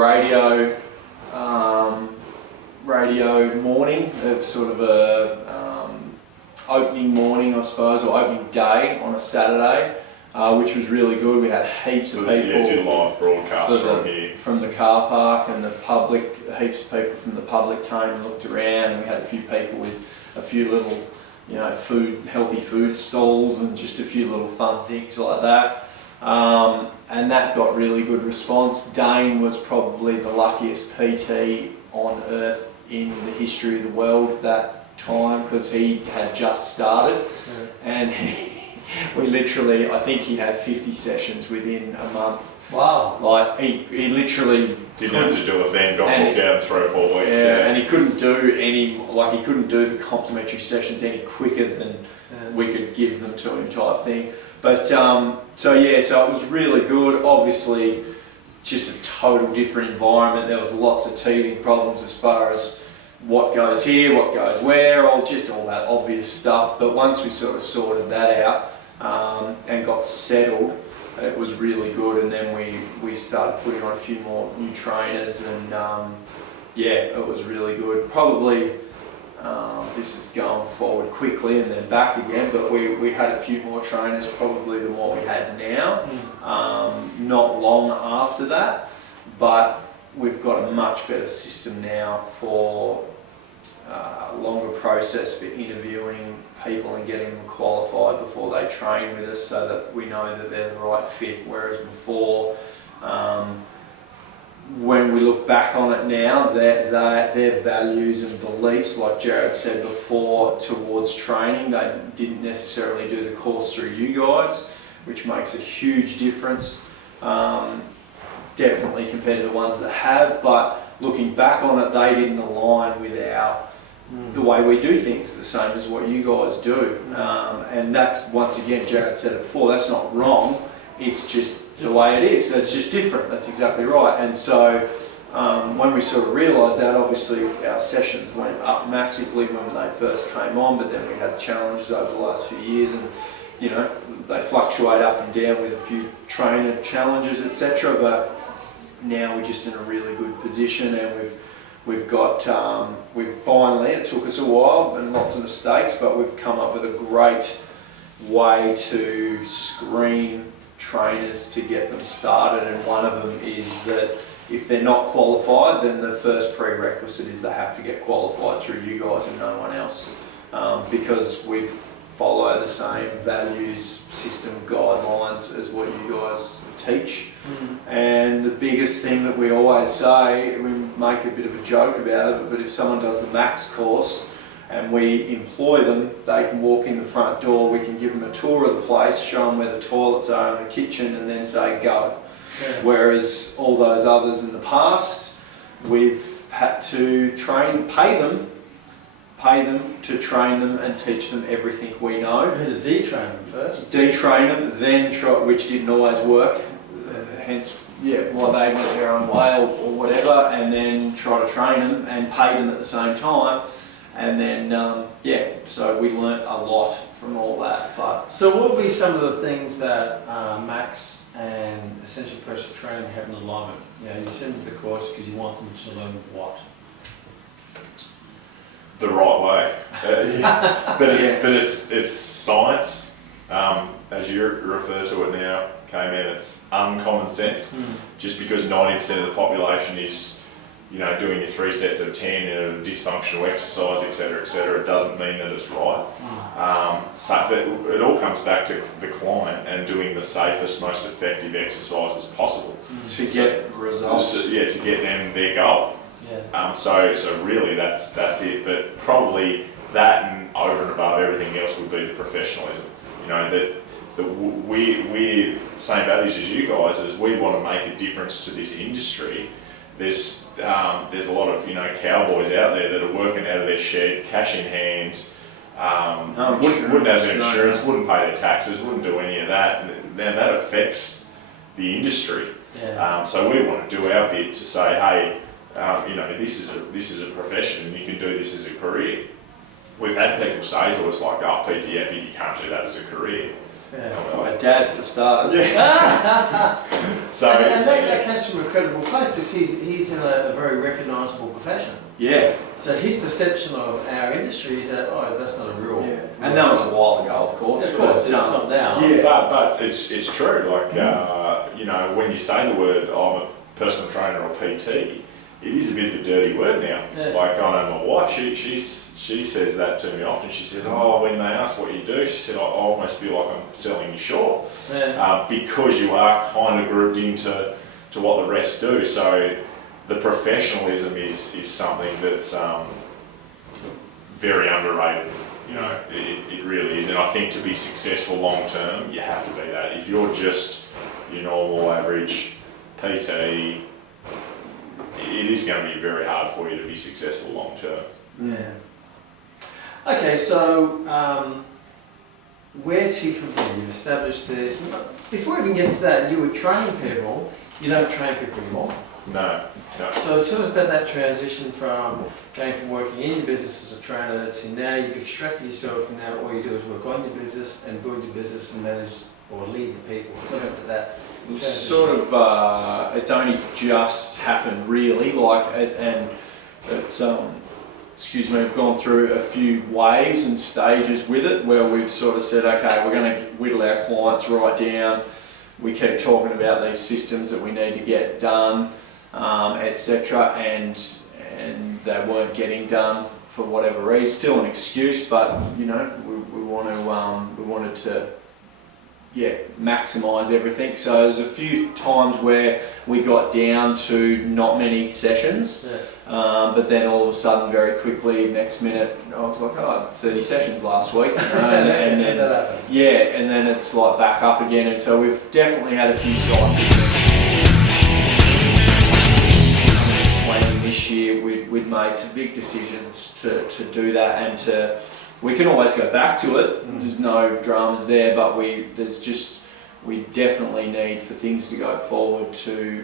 radio morning, of sort of a opening morning, I suppose, or opening day on a Saturday, which was really good. We had heaps of people. Yeah, did a live broadcast from here. From the car park and the public, heaps of people from the public came and looked around, and we had a few people with a few little, healthy food stalls and just a few little fun things like that. And that got really good response. Dane was probably the luckiest PT on earth in the history of the world that time, because he had just started, and we literally, I think he had 50 sessions within a month. Wow. Like he literally Didn't have to do a thing, got and booked out 3 or 4 weeks. yeah, and he couldn't do the complimentary sessions any quicker than we could give them to him, type thing. But so it was really good. Obviously, just a total different environment. There was lots of teething problems as far as what goes here, what goes where, all that obvious stuff. But once we sort of sorted that out and got settled, it was really good. And then we started putting on a few more new trainers, and it was really good. Probably this is going forward quickly and then back again, but we had a few more trainers probably than what we had now. Not long after that, but we've got a much better system now for longer process for interviewing people and getting them qualified before they train with us, so that we know that they're the right fit. Whereas before, when we look back on it now, their values and beliefs, like Jared said before, towards training, they didn't necessarily do the course through you guys, which makes a huge difference, definitely compared to the ones that have. But looking back on it, they didn't align with the way we do things, the same as what you guys do. And that's, once again, Jared said it before, that's not wrong, it's just the way it is. So it's just different. That's exactly right. And so when we sort of realised that, obviously our sessions went up massively when they first came on, but then we had challenges over the last few years, and they fluctuate up and down with a few trainer challenges, etc. But now we're just in a really good position, and we've finally, it took us a while and lots of mistakes, but we've come up with a great way to screen trainers to get them started. And one of them is that if they're not qualified, then the first prerequisite is they have to get qualified through you guys and no one else, because we follow the same values, system, guidelines as what you guys teach. And the biggest thing that we always say, we make a bit of a joke about it, but if someone does the Max course and we employ them, they can walk in the front door, we can give them a tour of the place, show them where the toilets are in the kitchen, and then say go. Whereas all those others in the past, we've had to pay them to train them and teach them everything we know. We had to detrain them first. Detrain them, then which didn't always work. Hence, why they went their own way or whatever, and then try to train them and pay them at the same time. And then, so we learnt a lot from all that. But so what would be some of the things that Max and Essential Personal Training have in alignment? You send them to the course because you want them to learn what? The right way. But it's science, as you refer to it now, K-Man, it's uncommon sense. Just because 90% of the population is, doing your 3 sets of 10 in a dysfunctional exercise, etc., it doesn't mean that it's right. But it all comes back to the client and doing the safest, most effective exercises possible to get results. To get them their goal. Yeah. So really that's it. But probably that and over and above everything else would be the professionalism. We're same values as you guys, as we want to make a difference to this industry. There's a lot of cowboys out there that are working out of their shed, cash in hand, wouldn't have their insurance, wouldn't pay their taxes, wouldn't do any of that. Now that affects the industry. Yeah. So we want to do our bit to say, hey, this is a profession, and you can do this as a career. We've had people say to us like, "Oh, PT Epi, you can't do that as a career." Yeah. My dad, for starters. So that comes from a credible place because he's in a very recognisable profession. Yeah. So his perception of our industry is that that's not a real. Yeah. And that was a while ago, of course. Yeah, of course, it's not now. Yeah, but it's true. Like when you say the word I'm a personal trainer or PT, it is a bit of a dirty word now. Yeah. Like I know my wife, she says that to me often. She says, when they ask what you do, she said, I almost feel like I'm selling you short. Yeah. Because you are kind of grouped into what the rest do. So the professionalism is something that's very underrated. It really is. And I think to be successful long term, you have to be that. If you're just your normal average PT, it is going to be very hard for you to be successful long term. Yeah. Okay, so where to from here? You've established this. Before we even get to that, you were training people. You don't train people anymore. No. So tell us about that transition from going from working in your business as a trainer to now you've extracted yourself and now all you do is work on your business and build your business and manage or lead the people. Tell us about that. Sort of, it's only just happened really, and it's, we've gone through a few waves and stages with it where we've sort of said, okay, we're going to whittle our clients right down. We keep talking about these systems that we need to get done, etc., and they weren't getting done for whatever reason. Still an excuse, but we wanted to maximise everything. So there's a few times where we got down to not many sessions, but then all of a sudden, very quickly, next minute, I was like, 30 sessions last week, and then it's like back up again. And so we've definitely had a few cycles. This year, we'd made some big decisions to do that, and we can always go back to it. There's no dramas there, but we definitely need for things to go forward to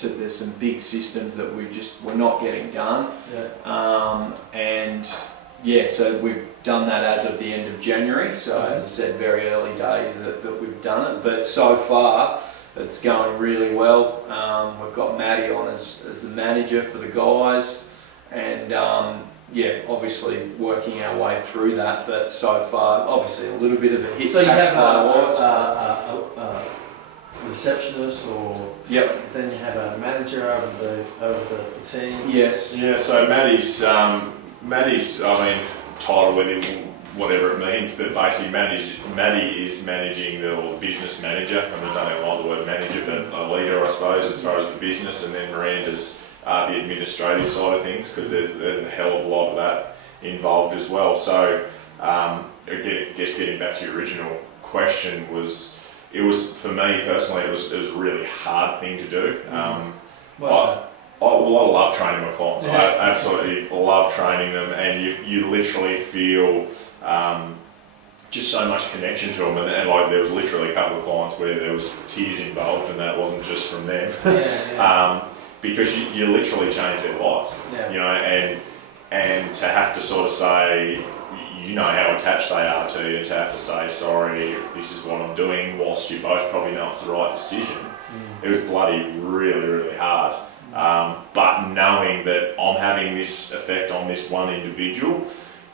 there's some big systems that we're not getting done. So we've done that as of the end of January. So as I said, very early days that we've done it, but so far it's going really well. We've got Maddie on as the manager for the guys, and obviously working our way through that, but so far, obviously a little bit of a hit. So you have a receptionist, or then you have a manager over the team. Yes. Yeah. So Maddie's title with him, whatever it means, but basically Maddie is managing the business manager. I don't like the word manager, but a leader, I suppose, as far as the business, and then Miranda's the administrative side of things, because there's a hell of a lot of that involved as well. So I guess getting back to your original question, it was for me personally, it was a really hard thing to do. I love training my clients. I absolutely love training them, and you literally feel just so much connection to them, and like there was literally a couple of clients where there was tears involved, and that wasn't just from them. Because you literally change their lives, and to have to sort of say, how attached they are to you, to have to say, sorry, this is what I'm doing, whilst you both probably know it's the right decision. It was bloody really, really hard. But knowing that I'm having this effect on this one individual,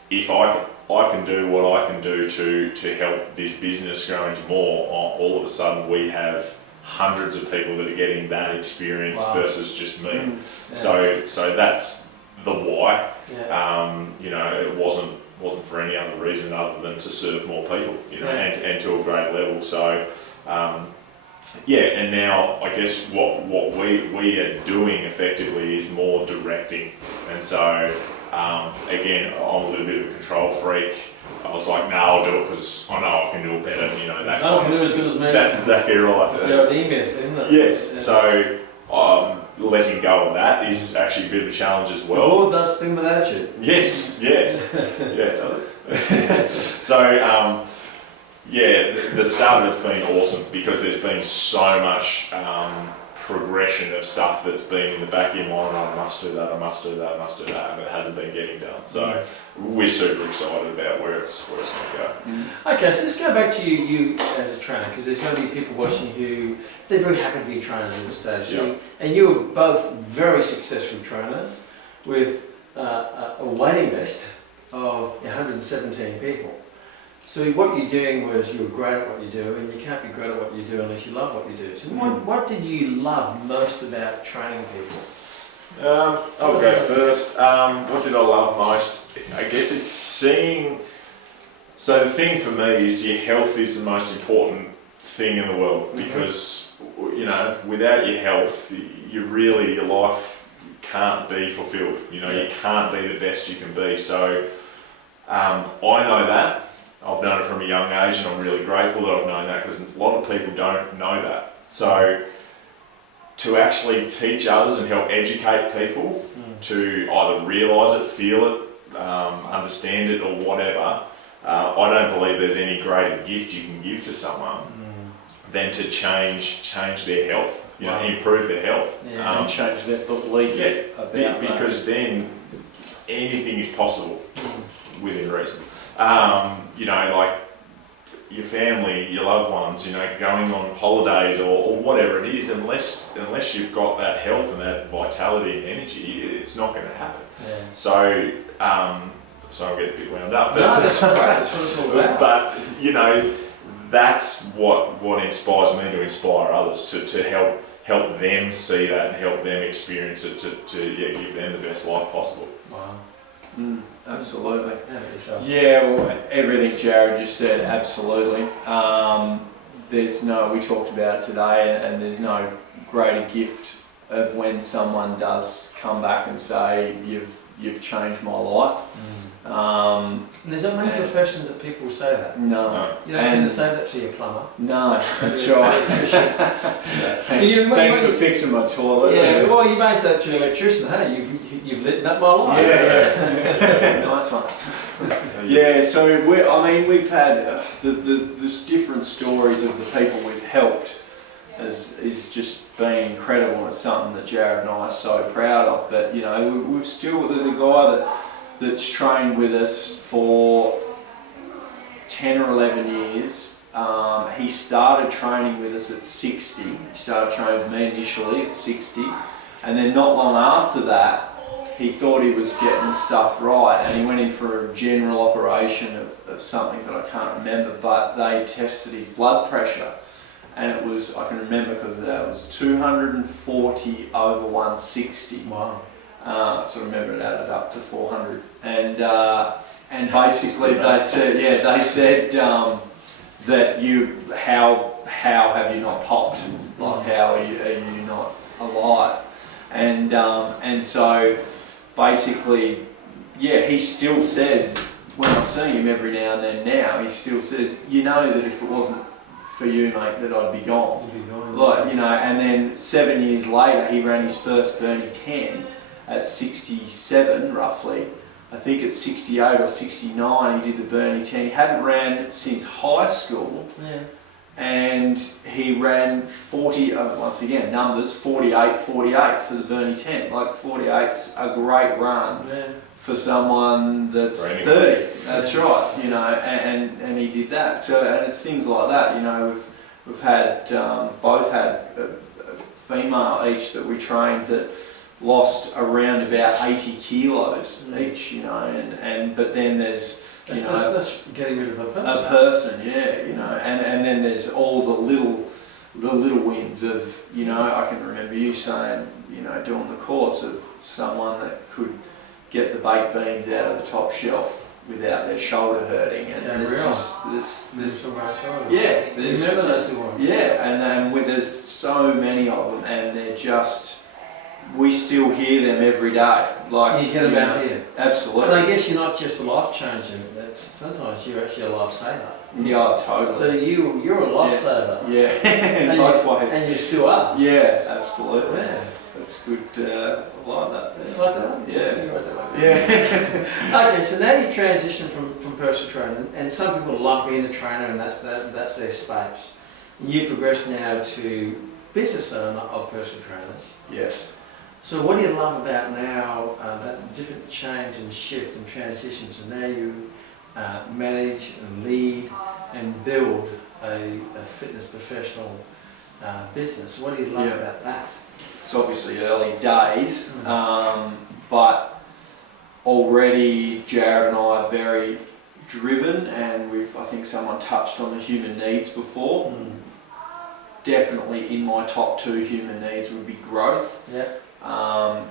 if I can do what I can do to help this business grow into more, all of a sudden we have hundreds of people that are getting that experience Wow. versus just me. Yeah. So that's the why. Yeah. You know, it wasn't for any other reason other than to serve more people, you know, Yeah. and to a great level. So, and now I guess what we are doing effectively is more directing. And so, again, I'm a little bit of a control freak. I was like, no, I'll do it because I know I can do it better, you know. That No one can do as good as me. That's exactly right. It's our myth, isn't it? Yes, Yeah. so letting go of that is actually a bit of a challenge as The well. Lord does things without you. Yes. Yeah, does it? So, the start of it's been awesome because there's been so much progression of stuff that's been in the back of your mind. I must do that, I must do that, I must do that, and it hasn't been getting done. So we're super excited about where it's going to go. Okay, so let's go back to you as a trainer, because there's going to be people watching who they're very happy to be trainers at this stage. Yeah. And you were both very successful trainers with a waiting list of 117 people. So what you're doing was you were great at what you do, and you can't be great at what you do unless you love what you do. So what did you love most about training people? I'll go first. What did I love most? I guess it's seeing. So the thing for me is your health is the most important thing in the world, because you know, without your health, your life can't be fulfilled. You know, you can't be the best you can be. So I know that. I've known it from a young age, and I'm really grateful that I've known that, because a lot of people don't know that. So to actually teach others and help educate people to either realise it, feel it, understand it, or whatever, I don't believe there's any greater gift you can give to someone than to change their health, you know, improve their health. And change that belief about that. Because then anything is possible within reason. You know, like your family, your loved ones, you know, going on holidays or whatever it is, unless you've got that health and that vitality and energy, it's not going to happen. Yeah. So, so I'll get a bit wound up. But, No, that's great. That's what it's all about. But you know, that's what inspires me to inspire others to help them see that and help them experience it to give them the best life possible. Wow. Absolutely. Yeah, Well, everything Jared just said, absolutely. We talked about it today, and there's no greater gift of when someone does come back and say, you've changed my life. And there's not many professions that people will say that. No. You don't tend to say that to your plumber. No, that's right. Thanks for fixing my toilet. Yeah, well, you may say that to your electrician. Hey, you've lit up my life. Yeah. Nice one. Yeah, so we've had there's different stories of the people we've helped. Is just been incredible, and it's something that Jared and I are so proud of. But you know, there's a guy that's trained with us for 10 or 11 years. He started training with us at 60. He started training with me initially at 60, and then not long after that, he thought he was getting stuff right, and he went in for a general operation of something that I can't remember, but they tested his blood pressure, and it was, I can remember because that was 240 over 160. Wow. So I remember it added up to 400, and basically they said that how have you not popped? Like, how are you not alive? And so basically, he still says, when I see him every now and then now, he still says, you know that if it wasn't for you, mate, that I'd be gone. You'd be gone. Like, you know, and then 7 years later, he ran his first Bernie 10 at 67 roughly. I think at 68 or 69 he did the Bernie 10. He hadn't ran since high school, and he ran 40, once again numbers, 48 for the Bernie 10. Like 48's a great run for someone that's 30. That's right, you know, and he did that. So, and it's things like that, you know, we've had, both had a female each that we trained that lost around about 80 kilos each, you know, but then there's, you know, that's getting rid of a person. a person, yeah, you know, and then there's all the the little wins of, you know, I can remember you saying, you know, doing the course of someone that could get the baked beans out of the top shelf without their shoulder hurting, and there's just this yeah, there's remember just, those ones? yeah, and then there's so many of them, and they're just, we still hear them every day. Like You get them out here. Absolutely. But I guess you're not just a life changer. That's sometimes you're actually a lifesaver. Yeah, totally. So you're a lifesaver. Yeah, And both you, ways. and you still are. Yeah, absolutely. Yeah. That's good. I like that. You like that? Yeah. You like that one? Yeah. Okay, so now you transition from personal training, and some people love being a trainer, and that's their space. You progress now to business owner of personal trainers. Yes. So what do you love about now that different change and shift and transition? So now you manage and lead and build a fitness professional business. What do you love about that? It's obviously early days, but already Jared and I are very driven, and I think someone touched on the human needs before. Definitely in my top 2 human needs would be growth. Yeah.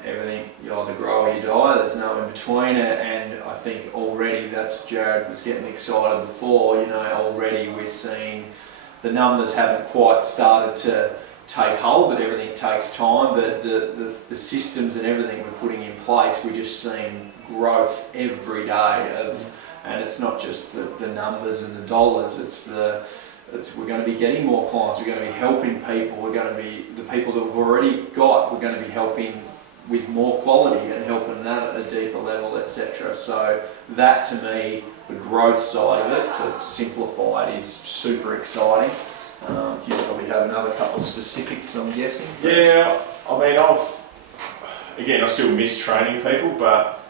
Everything, you either grow or you die, there's no in between, and I think already that's, Jared was getting excited before, you know, already we're seeing the numbers haven't quite started to take hold, but everything takes time, but the systems and everything we're putting in place, we're just seeing growth every day and it's not just the numbers and the dollars, we're going to be getting more clients, we're going to be helping people, we're going to be, the people that we've already got, we're going to be helping with more quality and helping that at a deeper level, etc. So that, to me, the growth side of it, to simplify it, is super exciting. You probably have another couple of specifics, I'm guessing. Yeah, I mean, I still miss training people, but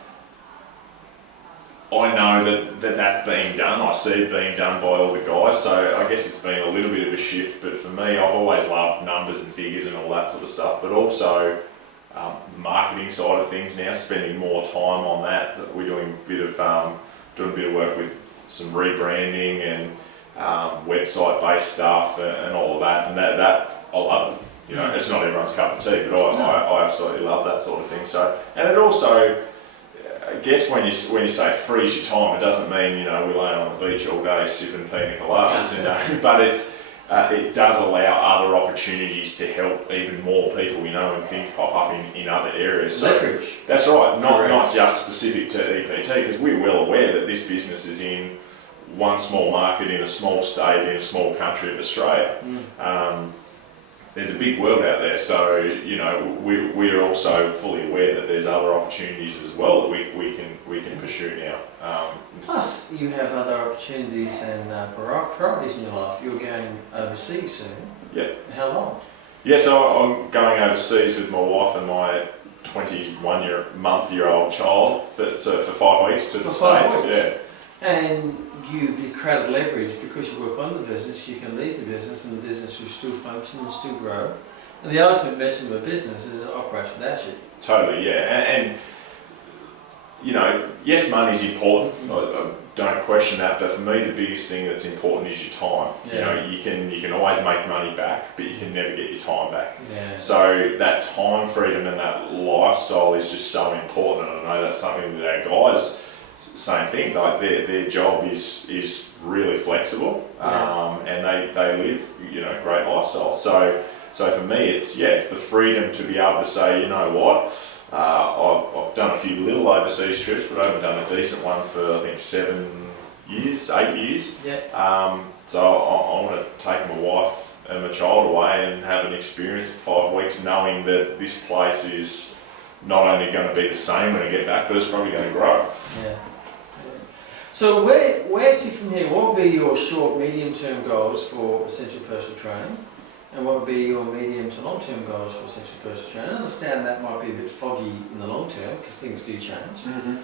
I know that's being done. I see it being done by all the guys, so I guess it's been a little bit of a shift. But for me, I've always loved numbers and figures and all that sort of stuff, but also the marketing side of things now, spending more time on that. We're doing a bit of work with some rebranding and website-based stuff and all of that, and that I love it. You know, it's not everyone's cup of tea, but I absolutely love that sort of thing. So, and it also, I guess when you say frees your time, it doesn't mean, you know, we're laying on the beach all day sipping pina coladas, you know, but it does allow other opportunities to help even more people, you know, and things pop up in other areas. So Leverage. That's right, not just specific to EPT, because we're well aware that this business is in one small market in a small state in a small country of Australia. There's a big world out there, so you know we're also fully aware that there's other opportunities as well that we can pursue now. Plus, you have other opportunities and priorities in your life. You're going overseas soon. Yeah. How long? Yeah, so I'm going overseas with my wife and my 21-month-old child for 5 weeks to the States. Yeah. And you've created leverage because you work on the business, you can leave the business and the business will still function and still grow. And the ultimate mission of a business is it operates without you. Totally, yeah. And you know, yes, money's important. I don't question that, but for me, the biggest thing that's important is your time. Yeah. You know, you can always make money back, but you can never get your time back. Yeah. So that time freedom and that lifestyle is just so important. And I know that's something that our guys, same thing. Like their job is really flexible, and they live, you know, great lifestyle. So for me, it's the freedom to be able to say, you know what. I've done a few little overseas trips, but I haven't done a decent one for I think 8 years. Yeah. So I want to take my wife and my child away and have an experience for 5 weeks, knowing that this place is not only going to be the same when I get back, but it's probably going to grow. Yeah. So where to from here? What would be your short, medium-term goals for Essential Personal Training? And what would be your medium to long-term goals for Essential Personal Training? I understand that might be a bit foggy in the long term because things do change. Mm-hmm.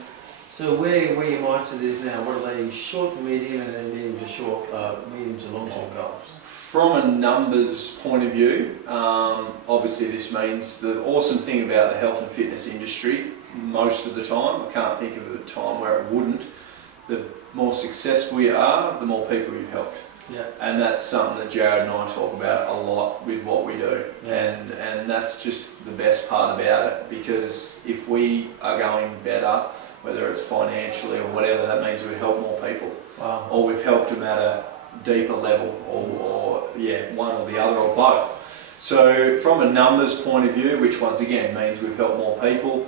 So where your mindset is now, what are they short to medium and then medium to long-term goals? From a numbers point of view, obviously this means the awesome thing about the health and fitness industry, most of the time, I can't think of a time where it wouldn't, the more successful you are, the more people you've helped. Yeah. And that's something that Jared and I talk about a lot with what we do. Yeah. And that's just the best part about it, because if we are going better, whether it's financially or whatever, that means we help more people, Wow. or we've helped them at a deeper level, or one or the other, or both. So from a numbers point of view, which once again means we've helped more people,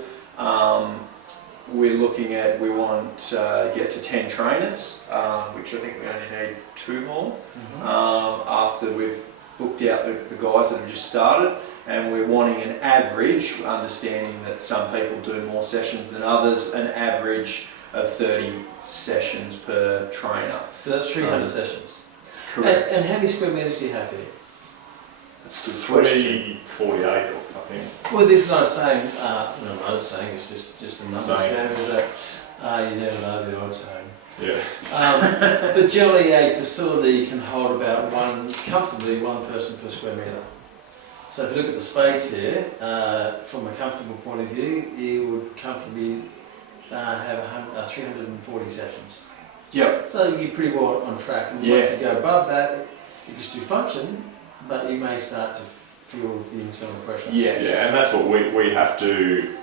we're looking at, we want to get to 10 trainers, which I think we only need 2 more after we've booked out the guys that have just started, and we're wanting an average, understanding that some people do more sessions than others, an average of 30 sessions per trainer. So that's 300 sessions. Correct. And how many square metres do you have here? That's a good question. 48, I think. Well, there's no saying, no, I'm not saying, it's just a number. Saying. Is that you never know the odd saying. Yeah. But generally a facility can hold about comfortably one person per square metre. So if you look at the space here, from a comfortable point of view, you would comfortably have 340 sessions. Yep. So you're pretty well on track. And once you go above that, you can still function, but you may start to feel the internal pressure. Yes. Yeah, and that's what we have to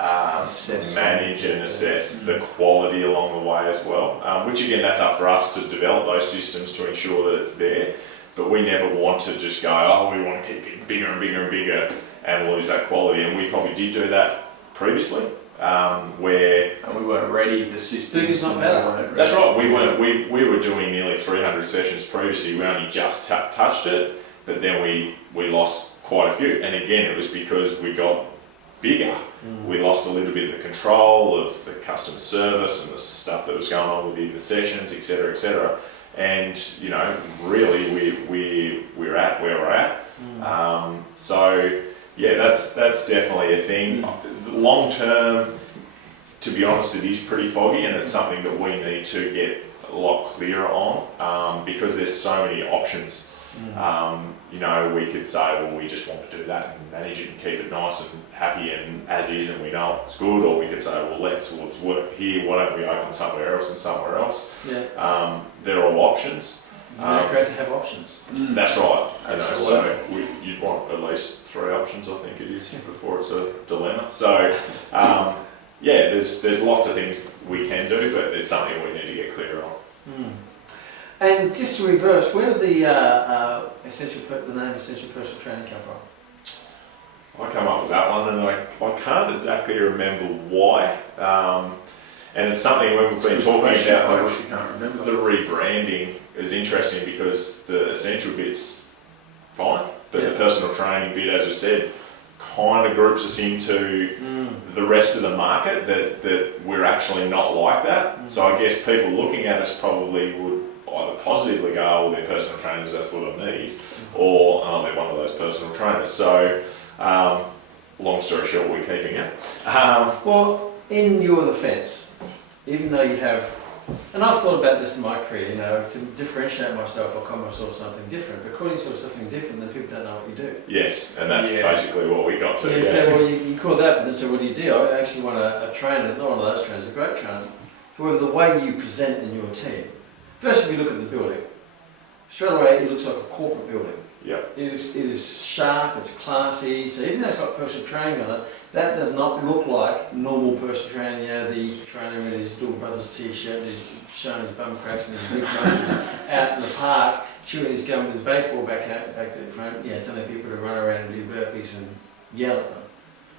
Assess. manage and assess the quality along the way as well. Which again, that's up for us to develop those systems to ensure that it's there. But we never want to just go, oh, we want to keep getting bigger and bigger and bigger and lose that quality. And we probably did do that previously, where And we weren't ready, the systems. Bigger's not and better. we weren't ready. that's right. We were doing nearly 300 sessions previously. We only just touched it, but then we lost quite a few. And again, it was because we got bigger. We lost a little bit of the control of the customer service and the stuff that was going on within the sessions, etc., etc. And you know, really, we're at where we're at. So yeah, that's definitely a thing. Long term, to be honest, it is pretty foggy, and it's something that we need to get a lot clearer on, because there's so many options. You know, we could say, well, we just want to do that and manage it and keep it nice and happy and as is, and we know it's good. Or we could say, well, let's work here. Why don't we open somewhere else and somewhere else? Yeah. They're all options. Great to have options. That's right. You know, Absolutely. so you'd want at least 3 options, I think it is, before it's a dilemma. So yeah, there's lots of things we can do, but it's something we need to get clearer on. And just to reverse, where did the name Essential Personal Training come from? I come up with that one, and I can't exactly remember why. And it's something when we've been talking I about actually can't remember. the rebranding is interesting, because the essential bit's fine, but the personal training bit, as we said, kind of groups us into the rest of the market that we're actually not like that. So I guess people looking at us probably would either positively go, oh, well, they're personal trainers, that's what I need, or oh, they're one of those personal trainers. So long story short, we're keeping it. Well, in your defence, even though you have, and I've thought about this in my career, you know, to differentiate myself, I call myself something different. But calling yourself something different, then people don't know what you do. Yes, and that's basically what we got to. Yeah, so well, you call that, but then so what do? I actually want a trainer, not one of those trainers, a great trainer. However, the way you present in your team. First, if you look at the building, straight away it looks like a corporate building. Yep. It is sharp, it's classy, so even though it's got personal training on it, that does not look like normal personal training. You know, the trainer in his Dual Brothers t-shirt and he's showing his bum cracks and his big muscles out in the park, chewing his gum with his baseball back to the front, telling people to run around and do burpees and yell at them.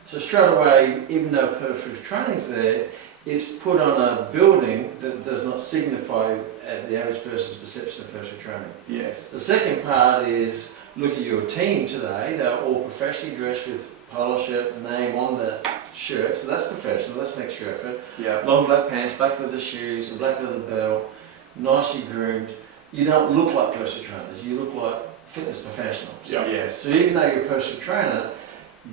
So straight away, even though personal training's there, it's put on a building that does not signify the average person's perception of personal training. Yes. The second part is, look at your team today, they're all professionally dressed with polo shirt, name on the shirt, so that's professional, that's an extra effort. Yeah. Long black pants, black leather shoes, a black leather belt, nicely groomed. You don't look like personal trainers, you look like fitness professionals. Yeah. Yes. So even though you're a personal trainer,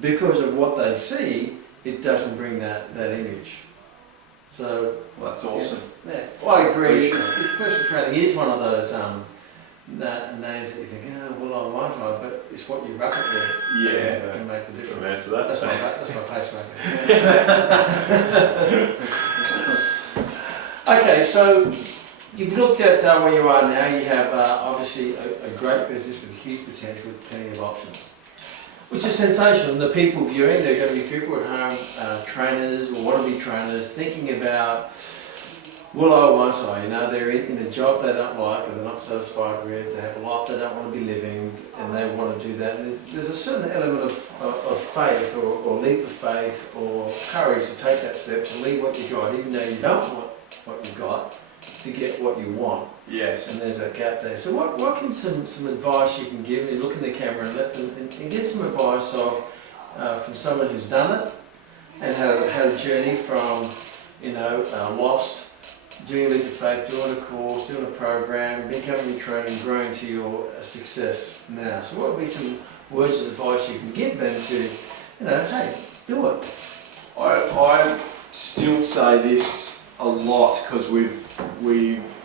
because of what they see, it doesn't bring that image. So, Well, that's awesome. yeah, well, I agree. For It's personal training is one of those names that you think, oh, well, I might have, but it's what you wrap it with that can make the Can difference. I answer that? That's my pacemaker. Okay, so You've looked at where you are now. You have obviously a great business with huge potential, with plenty of options, which is sensational. And the people viewing, there are going to be people at home, trainers or want to be trainers, thinking about, will I, won't I? You know, they're in a job they don't like, or they're not satisfied with. They have a life they don't want to be living, and they want to do that. And there's a certain element of faith, or leap of faith, or courage to take that step, to leave what you got, even though you don't want what you've got, to get what you want. Yes. And there's a gap there. So what can some advice you can give? And you look in the camera and let them and get some advice of from someone who's done it and had a journey from, you know, lost, doing a leap of faith, doing a course, doing a program, becoming a trainer, and growing to your success now. So what would be some words of advice you can give them to, you know, hey, do it? I still say this a lot because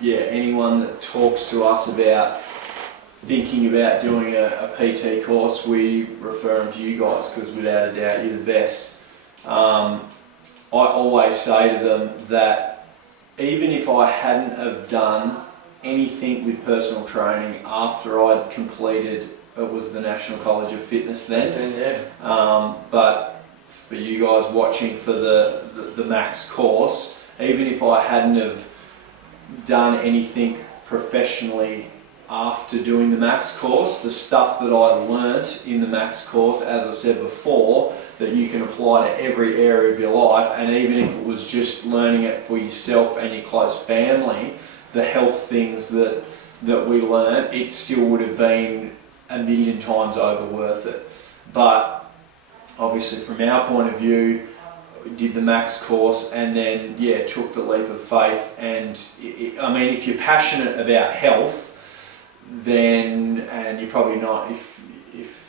anyone that talks to us about thinking about doing a PT course, we refer them to you guys because without a doubt you're the best. I always say to them that even if I hadn't have done anything with personal training after I'd completed, it was the National College of Fitness then, but for you guys watching for the Max course, even if I hadn't have done anything professionally after doing the Max course, the stuff that I learnt in the Max course, as I said before, that you can apply to every area of your life, and even if it was just learning it for yourself and your close family, the health things that we learnt, it still would have been a million times over worth it. But obviously from our point of view, did the Max course and then took the leap of faith. And I mean, if you're passionate about health, then, and you're probably not, if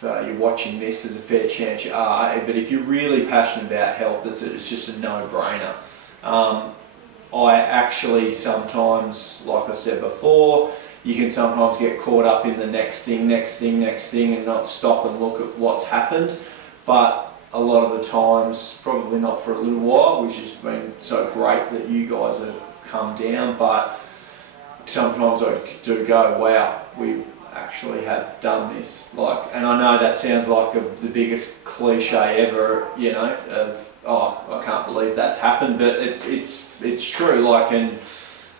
you're watching this, there's a fair chance you are, but if you're really passionate about health, it's just a no-brainer. I actually sometimes, like I said before, you can sometimes get caught up in the next thing and not stop and look at what's happened. But a lot of the times, probably not for a little while, which has been so great that you guys have come down, but sometimes I do go, wow, we actually have done this. Like, and I know that sounds like the biggest cliche ever, you know, of, oh, I can't believe that's happened, but it's true. Like, and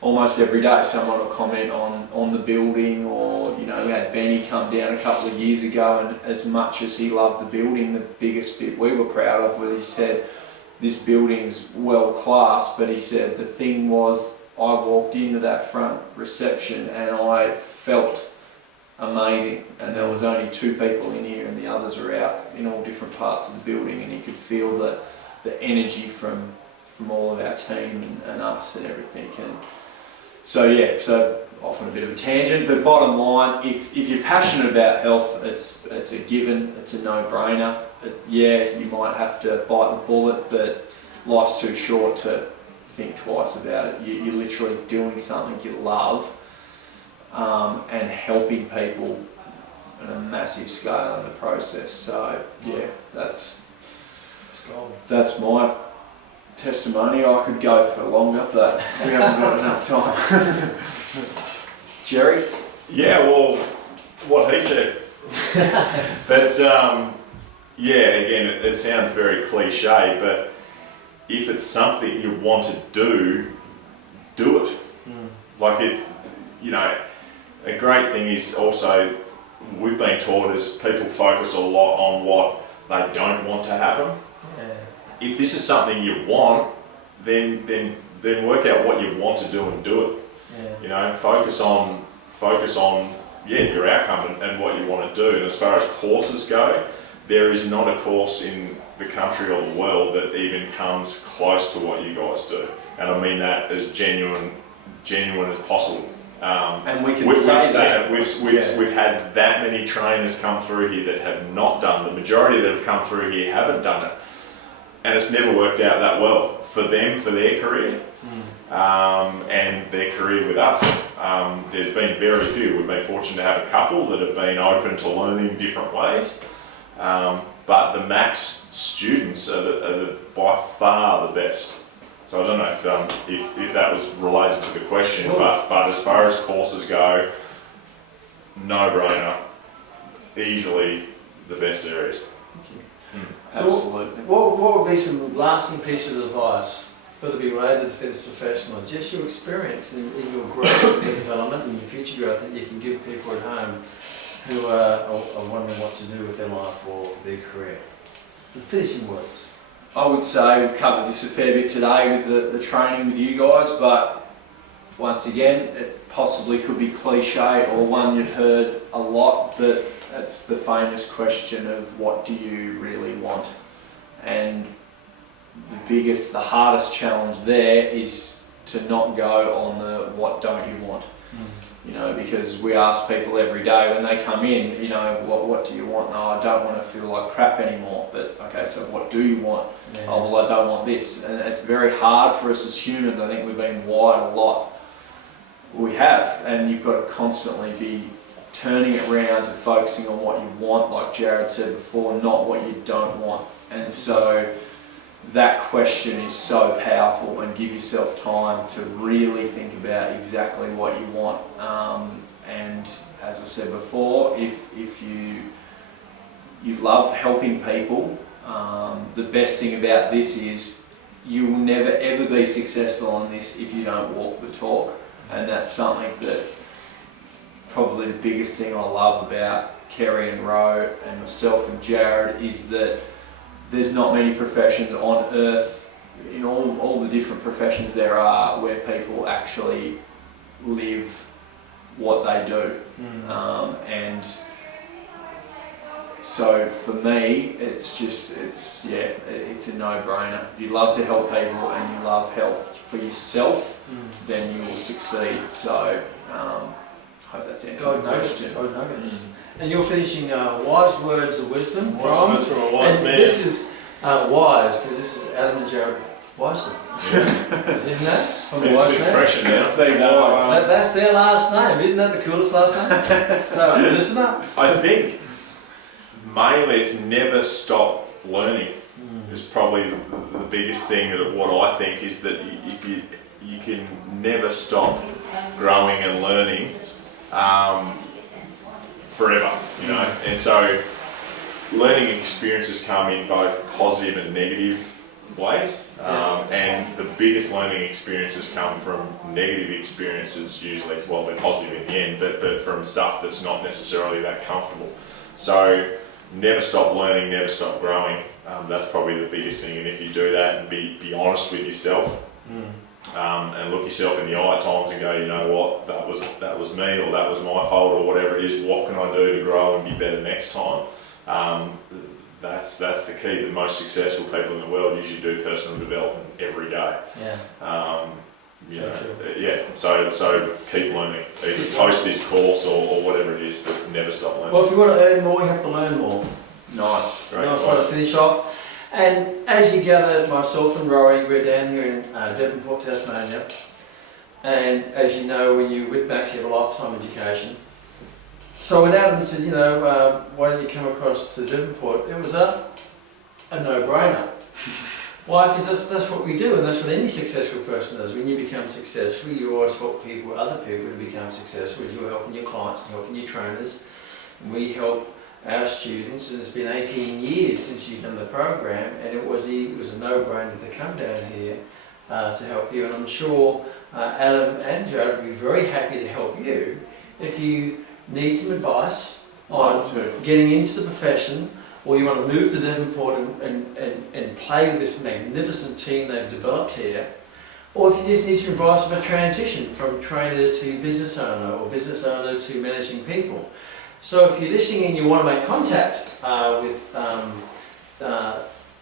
almost every day someone will comment on the building, or, you know, we had Benny come down a couple of years ago, and as much as he loved the building, the biggest bit we were proud of was he said, this building's world class, but he said the thing was, I walked into that front reception and I felt amazing, and there was only 2 people in here and the others were out in all different parts of the building, and he could feel the energy from all of our team and us and everything. And so often a bit of a tangent, but bottom line, if you're passionate about health, it's a given, it's a no-brainer. You might have to bite the bullet, but life's too short to think twice about it. You're literally doing something you love, and helping people on a massive scale in the process. So that's my testimony. I could go for longer, but we haven't got enough time. Jerry? Yeah, well, what he said. But again, it sounds very cliche, but if it's something you want to do it. Like it, you know, a great thing is also, we've been taught as people focus a lot on what they don't want to happen. If this is something you want, then work out what you want to do and do it. You know, focus on your outcome and what you want to do. And as far as courses go, there is not a course in the country or the world that even comes close to what you guys do. And I mean that as genuine as possible. And we can we've say seen that. it. We've had that many trainers come through here that have not done. The majority that have come through here haven't done it. And it's never worked out that well for them, for their career, and their career with us. There's been very few. We've been fortunate to have a couple that have been open to learning different ways. But the Max students are by far the best. So I don't know if that was related to the question, but as far as courses go, no-brainer, easily the best series. So Absolutely. what would be some lasting pieces of advice, whether it be related to the fitness professional, or just your experience in your growth and your development and your future growth that you can give people at home who are wondering what to do with their life or their career? Some finishing words. I would say we've covered this a fair bit today with the training with you guys, but once again, it possibly could be cliche or one you've heard a lot, but it's the famous question of what do you really want? And the hardest challenge there is to not go on the what don't you want. You know, because we ask people every day when they come in, you know, what do you want? No, I don't want to feel like crap anymore. But okay, so what do you want? Yeah. Oh, well, I don't want this. And it's very hard for us as humans. I think we've been wired a lot. We have, and you've got to constantly be turning it around to focusing on what you want, like Jared said before, not what you don't want. And so that question is so powerful, and give yourself time to really think about exactly what you want. And as I said before, if you love helping people, the best thing about this is you will never ever be successful on this if you don't walk the talk. And that's something that probably the biggest thing I love about Kerry and Ro and myself and Jared is that there's not many professions on earth, in all the different professions there are, where people actually live what they do. And so for me, it's a no-brainer. If you love to help people and you love health for yourself, then you will succeed. So hope that's answered the question. And you're finishing wise words of wisdom Wise words from a wise man. This is wise because this is Adam and Jared Wiseman. Isn't that? From the wise man. Pressure now. That's their last name. Isn't that the coolest last name? So listen up. I think mainly it's never stop learning is probably the biggest thing. That what I think is that if you can never stop growing and learning forever, you know. And so learning experiences come in both positive and negative ways, and the biggest learning experiences come from negative experiences usually. Well, they're positive in the end, but from stuff that's not necessarily that comfortable. So never stop learning, never stop growing. That's probably the biggest thing. And if you do that and be honest with yourself, and look yourself in the eye at times and go, you know what, that was me, or that was my fault, or whatever it is. What can I do to grow and be better next time? That's the key. The most successful people in the world usually do personal development every day. So keep learning. Either post this course or whatever it is, but never stop learning. Well, if you want to earn more, you have to learn more. Nice. Great. Nice way to finish off. And as you gather, myself and Rory, we're down here in Devonport, Tasmania. And as you know, when you're with Max, you have a lifetime education. So when Adam said, why don't you come across to Devonport, it was a no-brainer. Why? Because that's what we do, and that's what any successful person does. When you become successful, you always help other people to become successful. As you're helping your clients and helping your trainers. And we help our students, and it's been 18 years since you've done the program, and it was a no-brainer to come down here to help you. And I'm sure Adam and Jared would be very happy to help you if you need some advice on getting into the profession, or you want to move to Devonport and play with this magnificent team they've developed here, or if you just need some advice of a transition from trainer to business owner, or business owner to managing people. So if you're listening and you want to make contact with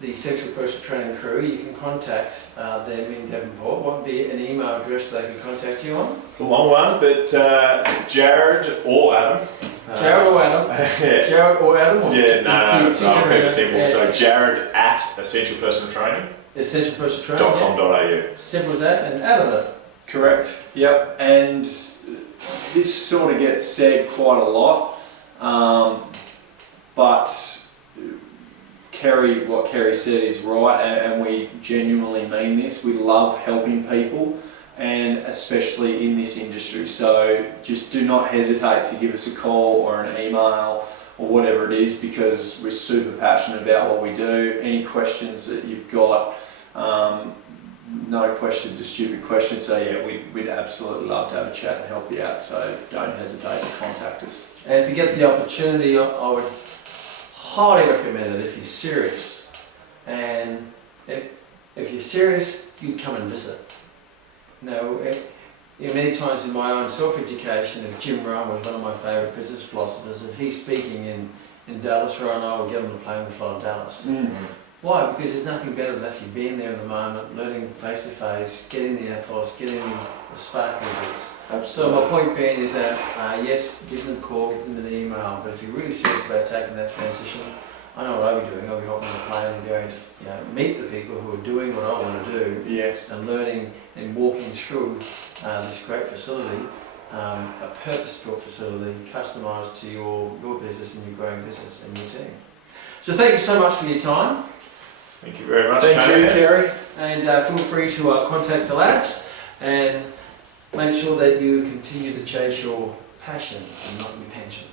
the Central Personal Training crew, you can contact them in Devonport. What would be an email address they can contact you on? It's a long one, but Jared or Adam. Jared or Adam? Yeah. Jared or Adam? Or Yeah, no, I'll keep it simple. Yeah. So Jared at Essential Personal Training. Essential Personal Training. .com.au. Simple as that, and Adam. Correct. Yep. And this sort of gets said quite a lot, but what Kerry said is right, and we genuinely mean this. We love helping people, and especially in this industry. So just do not hesitate to give us a call or an email or whatever it is, because we're super passionate about what we do. Any questions that you've got, no questions are stupid questions, so yeah, we'd absolutely love to have a chat and help you out, so don't hesitate to contact us. And if you get the opportunity, I would highly recommend it if you're serious. And if you're serious, you come and visit. Many times in my own self-education, if Jim Rohn was one of my favourite business philosophers, if he's speaking in Dallas right now, I will get on the plane and fly to Dallas. Why? Because there's nothing better than actually being there in the moment, learning face to face, getting the ethos, getting the sparkling bits. So my point being is that, yes, give them a call, give them an email, but if you're really serious about taking that transition, I know what I'll be doing. I'll be hopping on the plane and going to meet the people who are doing what I want to do, Yes. and learning and walking through this great facility, a purpose-built facility, customised to your business and your growing business and your team. So thank you so much for your time. Thank you very much. Thank you, Kerry. And feel free to contact the lads and make sure that you continue to chase your passion and not your pension.